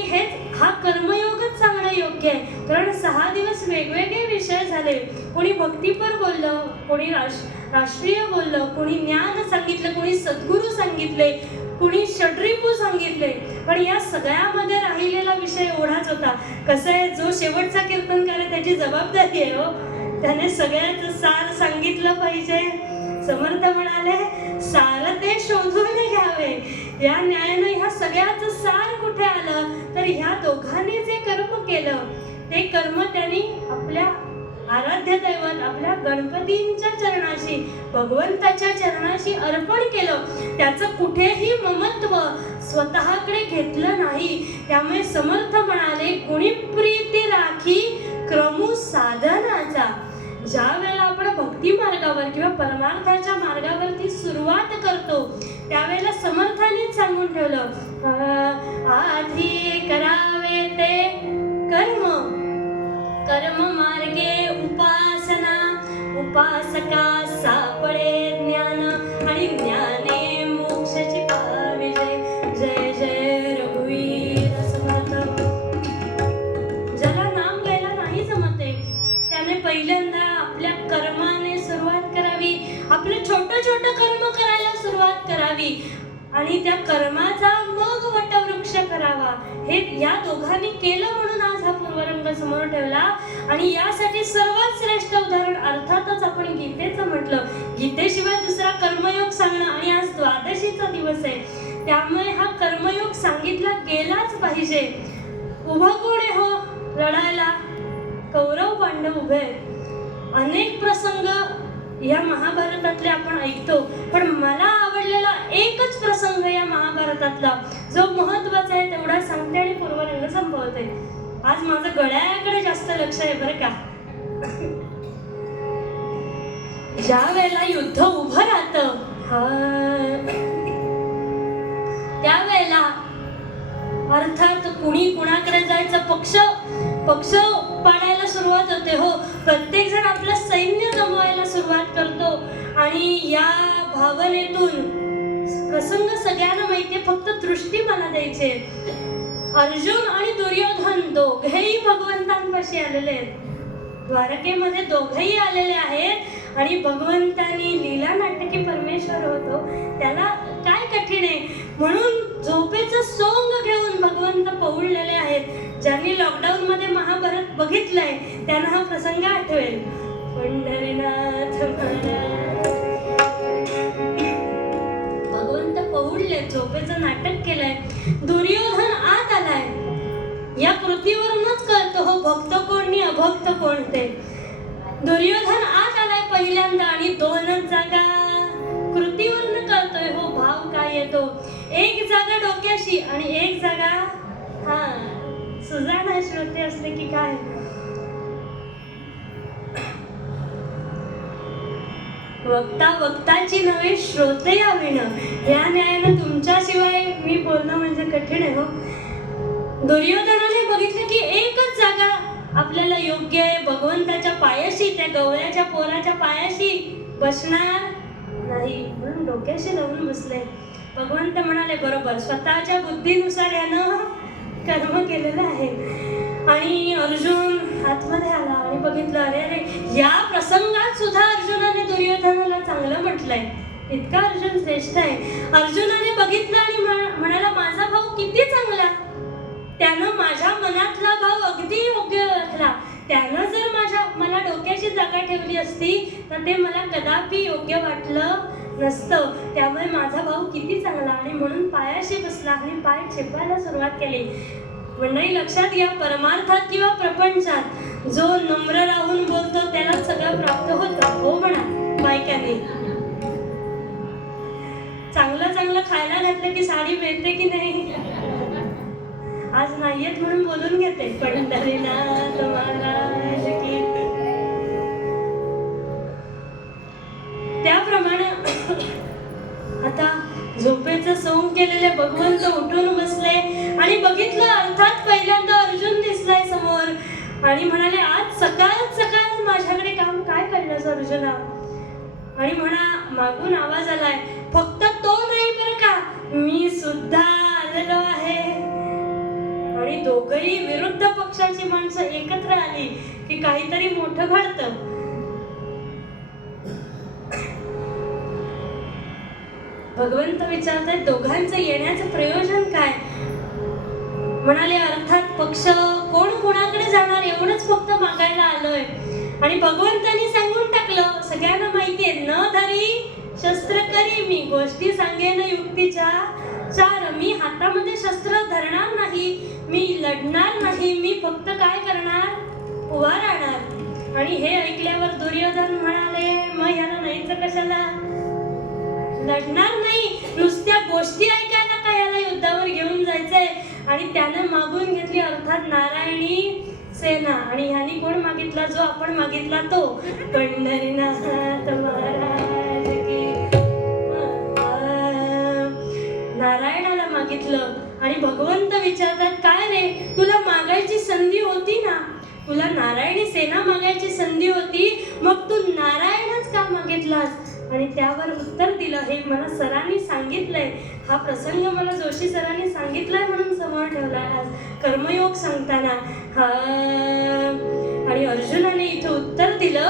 हा कर्मयोगच सांगणं योग्य आहे. कारण 6 दिवस वेगवेगळे विषय झाले. कोणी भक्तीपर बोललं, कोणी राष्ट्रीय बोललं, कोणी ज्ञान सांगितलं, कोणी सद्गुरू सांगितले, कुणी षड्रिपू सांगितले. पण या सगळ्यामध्ये राहिलेला विषय एवढाच होता. कसं आहे, जो शेवटचा कीर्तनकार आहे त्याची जबाबदारी आहे हो, त्याने सगळ्याचं सार सांगितलं पाहिजे. समर्थ म्हणाले सार ते शोधून घ्यावे. या न्यायानं ह्या सगळ्याचं सार कुठे आलं तर ह्या दोघांनी जे कर्म केलं ते कर्म त्यांनी आपल्या आराध्य दैवत आपल्या गणपतींच्या चरणाशी, भगवंताच्या चरणाशी अर्पण केलं. त्याचं कुठेही ममत्व स्वतःकडे घेतलं नाही. त्यामुळे समर्थ म्हणाले गुणी प्रीती राखी क्रमू साधनाचा. ज्या वेळेला आपण भक्ती मार्गावर किंवा परमार्थाच्या मार्गावरती सुरुवात करतो त्यावेळेला समर्थांनीच सांगून ठेवलं आधी करावे ते कर्म, कर्म मार्गे उपासना, उपासका सापडे ज्ञान आणि ज्ञाने मोक्षाची पावे. जय जय रघुवीर समर्थ. ज्याला नाम घ्यायला नाही जमते त्याने पहिल्यांदा आपल्या कर्माने सुरुवात करावी. आपलं छोटं छोटं कर्म करायला सुरुवात करावी आणि त्या कर्माचा मग वटवृक्ष करावा. हे या दोघांनी केलं म्हणून आज हा पूर्वरंग समोर ठेवला. आणि यासाठी सर्वात श्रेष्ठ उदाहरण अर्थातच आपण गीतेचं म्हटलं. गीतेशिवाय दुसरा कर्मयोग सांगणं आणि आज द्वादशीचा दिवस आहे त्यामुळे हा कर्मयोग सांगितला गेलाच पाहिजे. उभं कोण आहे हो लढायला? कौरव पांडव उभे. अनेक प्रसंग या महाभारतातले आपण ऐकतो पण मला आवडलेला एकच प्रसंग या महाभारतातला जो महत्वाचा आहे तेवढा सांगते आणि पूर्वरंग संपवते. आज माझं गळ्याकडे जास्त लक्ष आहे बरं का. ज्या वेळेला युद्ध उभं राहतं त्यावेळेला अर्थात कुणी कुणाकडे जायचं पक्ष पाडायला सुरुवात होते हो. प्रत्येक जण आपलं सैन्य जमवायला सुरुवात करतो आणि या भावनेतून प्रसंग सगळ्यांना माहितीये. फक्त दृष्टी मला द्यायचे. अर्जुन आणि दुर्योधन दोघेही भगवंतांपाशी आलेले आहेत. द्वारकेमध्ये दोघेही आलेले आहेत आणि भगवंतांनी लीला नाटकी परमेश्वर होतो त्याला काय कठीण आहे म्हणून झोपेचं सोंग घेऊन भगवंत पहुडलेले आहेत. ज्यांनी लॉकडाऊन मध्ये महाभारत बघितलंय त्यांना हा प्रसंग आठवेल. पंढरीनाथ भगवंत पहुडले, झोपेचं नाटक केलंय. दुर्योधन आत आलाय. या कृतीवरूनच कळतो हो भक्त कोण आणि अभक्त कोण ते. दुर्योधन आत आलाय पहिल्यांदा आणि 2 जागा कृतीवरून कळतोय हो भाव काय येतो. एक जागा डोक्याशी आणि एक जागा सुजाणा श्रोते असते की काय. वक्ता वक्ताची नव्हे श्रोते याविणं. या न्यायानं तुमच्याशिवाय मी बोलणं म्हणजे कठीण आहे हो. दुर्योधनाने बघितलं की एकच जागा आपल्याला योग्य आहे. भगवंताच्या पायाशी त्या गवळ्याच्या पोराच्या पायाशी बसणार नाही म्हणून डोक्याशी लावून बसले. भगवंत म्हणाले बरोबर स्वतःच्या बुद्धीनुसार यानं कर्म केलेलं आहे. आणि अर्जुन आतमध्ये आला आणि बघितलं अरे अरे या प्रसंगात सुद्धा अर्जुनाने दुर्योधनाला चांगलं म्हटलंय. इतका अर्जुन श्रेष्ठ आहे. अर्जुनाने बघितलं आणि म्हणाला माझा भाऊ किती चांगला. त्यानं माझ्या मनातला भाव अगदी योग्य ओळखला. त्यानं जर मला डोक्याची जागा ठेवली असती तर ते मला कदापि योग्य वाटलं नसतं. त्यामुळे माझा भाऊ किती चांगला आणि म्हणून पायाशी बसला आणि पाय चेपायला सुरुवात केली. मंडळी लक्षात घ्या परमार्थात किंवा प्रपंचात जो नम्र राहून बोलतो त्याला सगळं प्राप्त होतं. हो म्हणा बायकांनी. चांगलं खायला घातलं की साडी मिळते की नाही. आज नाहीयेत म्हणून बोलून घेते. पंढरीनाथ महाराज की. त्याप्रमाणे आता झोपेचं सोंग केलेले भगवंत उठून बसले आणि बघितलं अर्थात पहिल्यांदा अर्जुन दिसलाय समोर आणि म्हणाले आज सकाळ माझ्याकडे काम काय करण्याचं अर्जुना. आणि म्हणा मागून आवाज आलाय फक्त तो नाही बरं का मी सुद्धा आलेलो आहे. दोघही विरुद्ध पक्षाची माणसं एकत्र आली की काहीतरी मोठं घडतं. भगवंत विचारतायत दोघांचं येण्याचं प्रयोजन काय. म्हणाले अर्थात पक्ष कोण कोणाकडे जाणार एवढंच फक्त मागायला आलोय. आणि भगवंतांनी सांगून टाकलं, सगळ्यांना माहितीये, न धरी शस्त्र करी मी, गोष्टी सांगेन युक्तीच्या चार. मी हातामध्ये शस्त्र धरणार नाही, मी लढणार नाही, मी फक्त काय करणार, उभा राहणार. आणि हे ऐकल्यावर दुर्योधन म्हणाले, मग ह्याला नाहीच कशाला, लढणार नाही, नुसत्या गोष्टी ऐकायला काय याला युद्धावर घेऊन जायचंय. आणि त्यानं मागून घेतली अर्थात नारायणी सेना. आणि ह्यानी कोण मागितला, जो आपण मागितला तो, पंढरीनाथ महाराज की. नारायणाला मागितलं. आणि भगवंत विचारतात, काय रे तुला मागायची संधी होती ना, तुला नारायणी सेना मागायची संधी होती, मग तू नारायणच का मागितलास. आणि त्यावर उत्तर दिलं, हे मला सरांनी सांगितलंय, हा प्रसंग मला जोशी सरांनी सांगितलाय म्हणून समोर ठेवलाय आज कर्मयोग सांगताना. आणि अर्जुनाने इथं उत्तर दिलं,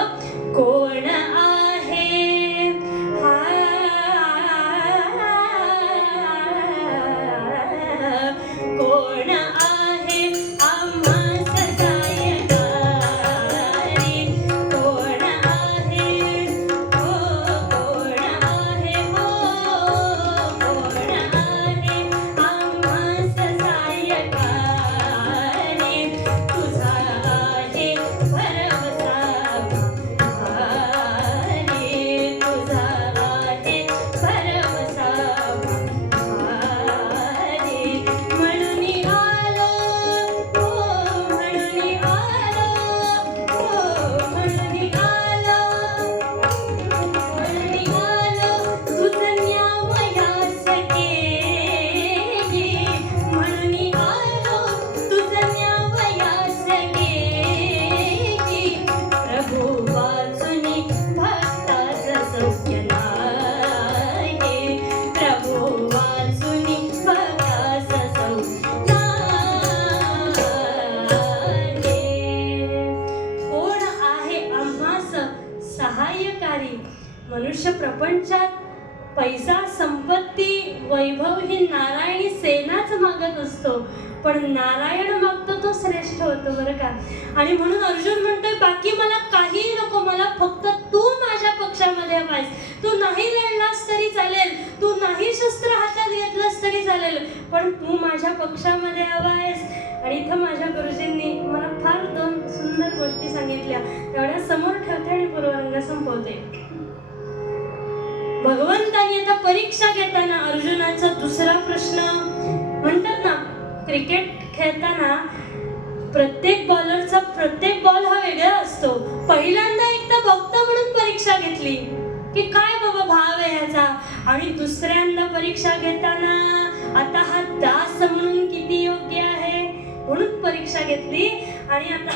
कोण आहे हा, कोण आहे आम्हास सहाय्यकारी, कोण आहे हो, कोण आहे हो, कोण आहे आम्हास सहाय्यकारी, तुझा आहे भरवसा भारी, तुझा आहे भरवसा भारी. म्हणून आलो हो, म्हणून आलो हो, म्हणून आलो, म्हणून आलो तुझं न्यावयास गेली, म्हणून आलो तुझं न्यावयास गेली. प्रभू वाचुनी भक्ताचं सौख्य नाही, प्रभू वाचुनी भक्ताचं सौख्य नाही. कोण आहे आम्हास सहाय्यकारी. मनुष्य प्रपंचात पैसा, संपत्ती, वैभव ही नारायणी सेनाच मागत असतो, पण नारायण मागतो तो श्रेष्ठ होतो बरं का. आणि म्हणून अर्जुन म्हणतोय, बाकी मला काही नको, मला फक्त तू माझ्या पक्षामध्ये हवायस. तू नाही लढलास तरी चालेल, तू नाही शस्त्र हातात घेतलंस तरी चालेल, पण तू माझ्या पक्षामध्ये हवायस. आणि इथं माझ्या गुरुजींनी मला फार दोन सुंदर गोष्टी सांगितल्या, तेवढ्या समोर ठेवते आणि पूर्वांग संपवते. भगवंतांनी आता परीक्षा घेताना अर्जुनाचा दुसरा प्रश्न, म्हणतात ना क्रिकेट खेळताना प्रत्येक बॉलरचा प्रत्येक बॉल हा वेगळा असतो. पहिल्यांदा एकदा बघता म्हणून परीक्षा घेतली की काय बाबा भाव आहे ह्याचा, आणि दुसऱ्यांदा परीक्षा घेताना आता हा दास म्हणून किती योग्य आहे म्हणून परीक्षा घेतली. आणि आता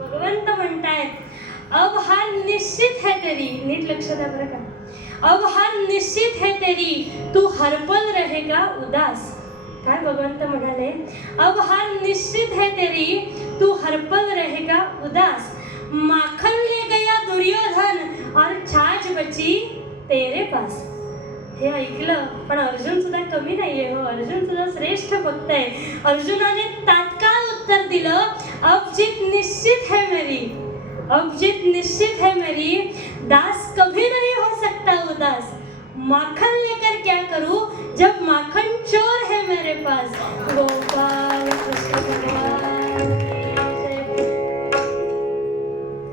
भगवंत म्हणतायत, अब हार निश्चित है तेरी, नीट लक्ष द्या बरं का, अब हार निश्चित है तेरी, तू हरपल रहेगा उदास. काय भगवंत म्हणाले, अब हार निश्चित है तेरी, तू हरपल रहेगा उदास. माखन ले गया दुर्योधन और छाछ बची तेरे पास. हे ऐकलं, पण अर्जुन सुद्धा कमी नाहीये हो, अर्जुन सुद्धा श्रेष्ठ भक्त आहे. अर्जुनाने तात्काळ उत्तर दिलं, अब जीत निश्चित है मेरी, अब जीत निश्चित है मेरी, दास कभी नहीं हो सकता उदास. माखन लेकर क्या करूं जब माखन चोर है मेरे पास. गोपाल कृष्ण भगवान.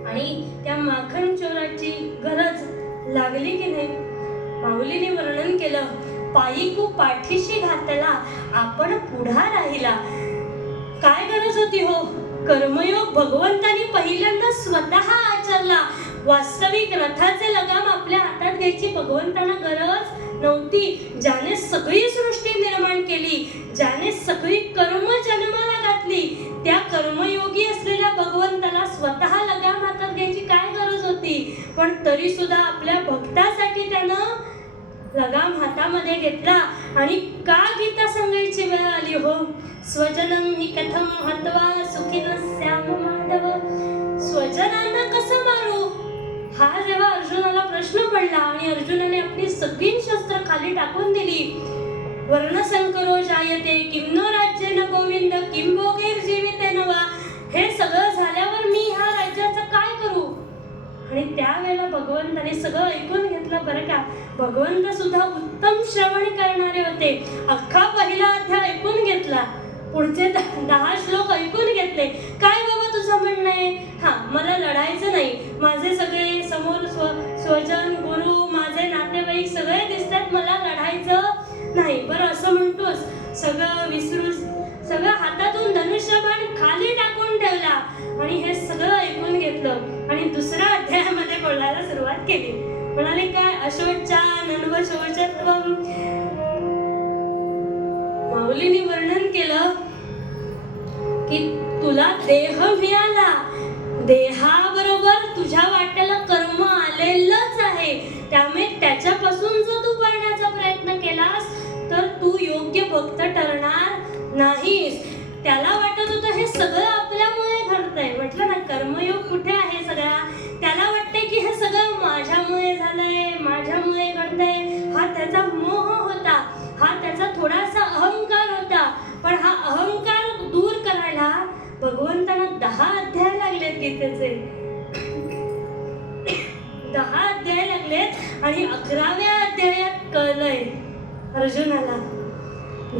आणि त्या माखन चोराची गरज लागली की नाही. माऊलीने वर्णन केलं, पायीकू पाठीशी घातला आपण पुढा राहिला. काय गरज होती हो, कर्मयोग भगवंतानी पहिल्यांदा स्वतः आचरला. वास्तविक रथाचे लगाम आपल्या हातात घ्यायची भगवंतांना गरज नव्हती. ज्याने सगळी सृष्टी निर्माण केली, ज्याने सगळी कर्म जन्माला घातली, त्या कर्मयोगी असलेल्या भगवंताला स्वतः लगाम हातात घ्यायची काय गरज होती. पण तरी सुद्धा आपल्या भक्तासाठी त्यानं लगाम हातामध्ये घेतला आणि का गीता सांगायची वेळ आली हो. स्वजनम हि कथम हत्वा सुखिन स्याम माधव. स्वजनांना कसं मारू हा जेव्हा अर्जुनाला प्रश्न पडला आणि अर्जुनाने आपली सगळी शस्त्र खाली टाकून दिली. वर्णसंकरो जायते किं नो राज्येन गोविंद किं भोगैर्जीवितेन वा. हे सगळं झाल्यावर मी ह्या राज्याचं काय करू. आणि त्यावेळेला भगवंताने सगळं ऐकून घेतलं बरं का. भगवंत सुद्धा उत्तम श्रवण करणारे होते. अख्खा पहिला अध्याय ऐकून घेतला, पुढचे 10 श्लोक ऐकून घेतले. काय बाबा तुझं म्हणणं आहे. हा, मला लढायचं नाही, माझे सगळे समोर स्वजन गुरु माझे नातेवाईक सगळे दिसतात, मला लढायचं नाही. बरं असं म्हणतोस, सगळं विसरू, सगळं हातातून धनुष्यबाण खाली टाकून ठेवला आणि हे सगळं ऐकून घेतलं आणि दुसऱ्या अध्यायामध्ये बोलायला सुरुवात केली. म्हणाले काय, अशोचा नन्वशोचत्वम. माऊलींनी वर्णन केलं की तुला देह मिळाला, देहाबरोबर तुझ्या वाट्याला कर्म आलेलंच आहे. त्यामुळे त्याच्यापासून जर तू करण्याचा प्रयत्न केलास तर तू योग्य भक्त ठरणार नाहीस. त्याला वाटत होतं हे सगळं आपल्यामुळे घडतंय. म्हटलं ना, कर्मयोग कुठे आहे सगळा. त्याला वाटतंय की हे सगळं माझ्यामुळे झालंय, माझ्यामुळे घडतंय. हा त्याचा मोह होता, हा त्याचा थोडासा अहंकार होता. पण हा अहंकार दूर करायला भगवंतांना 10 अध्याय लागलेत गीतेचे. 10 अध्याय लागलेत आणि 11व्या अध्यायात कळलंय अर्जुनाला.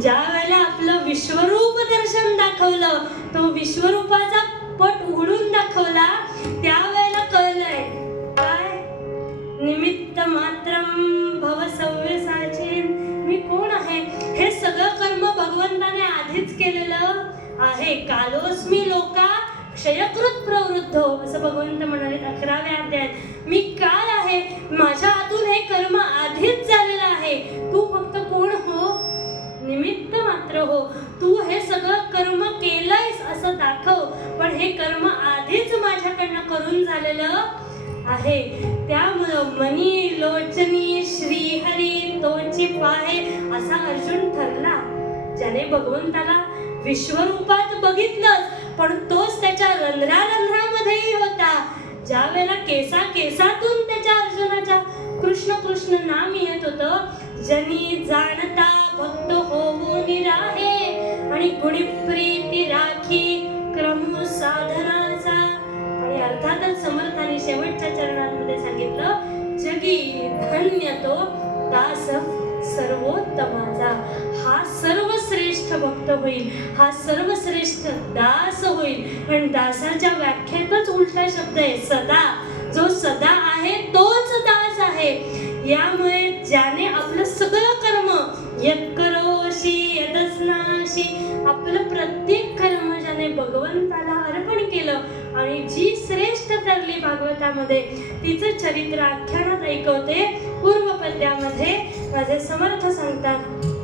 ज्या वेळेला आपलं विश्वरूप दर्शन दाखवलं, तो विश्वरूपाचा पट उघडून दाखवला, त्यावेळेला कळलंय काय, निमित्त मात्रम भव सव्यसाची. मी कोण आहे. हे सगळं कर्म भगवंताने आधीच केलेलं आहे. कालोस्मी लोका क्षयकृत प्रवृद्धो, असं भगवंत म्हणाले 11व्या अध्यायात. मी काय आहे, माझ्या हातून हे कर्म आधीच झालेलं आहे. तू फक्त कोण हो, निमित्त मात्र हो. तू हे सगळं कर्म केलंयस असं दाखव, पण हे कर्म आधीच माझ्याकडनं करून झालेलं आहे. त्यामुळं मनी लोचनी श्री हरी तोची पाहे असा अर्जुन ठरला. ज्याने भगवंताला विश्वरूपात बघितलं, पण तोच त्याच्या रंध्रारंध्रामध्येही होता. ज्या वेळेला केसातून त्याच्या अर्जुनाच्या कृष्ण कृष्ण नाम येत होतं. जनी जाणता भक्त होऊन राहे आणि गुणप्रीती राखी क्रम साधनाचा. आणि अर्थातच समर्थाने शेवटच्या चरणांमध्ये सांगितलं, जगी धन्य तो दास सर्वोत्तमाचा. हा सर्वश्रेष्ठ भक्त होईल, हा सर्वश्रेष्ठ दास होईल. पण दासाच्या व्याख्येतच उलटा शब्द आहे, सदा. जो सदा आहे तोच दास आहे. यामुळे ज्याने आपलं सगळं कर्म यत्करोषि यदस्नाशी, आपलं प्रत्येक कर्म ज्याने भगवंताला अर्पण केलं आणि जी श्रेष्ठ ठरली भागवतामध्ये, तिचं चरित्र आख्यानात ऐकवते पूर्व पद्यामध्ये माझे समर्थ सांगतात.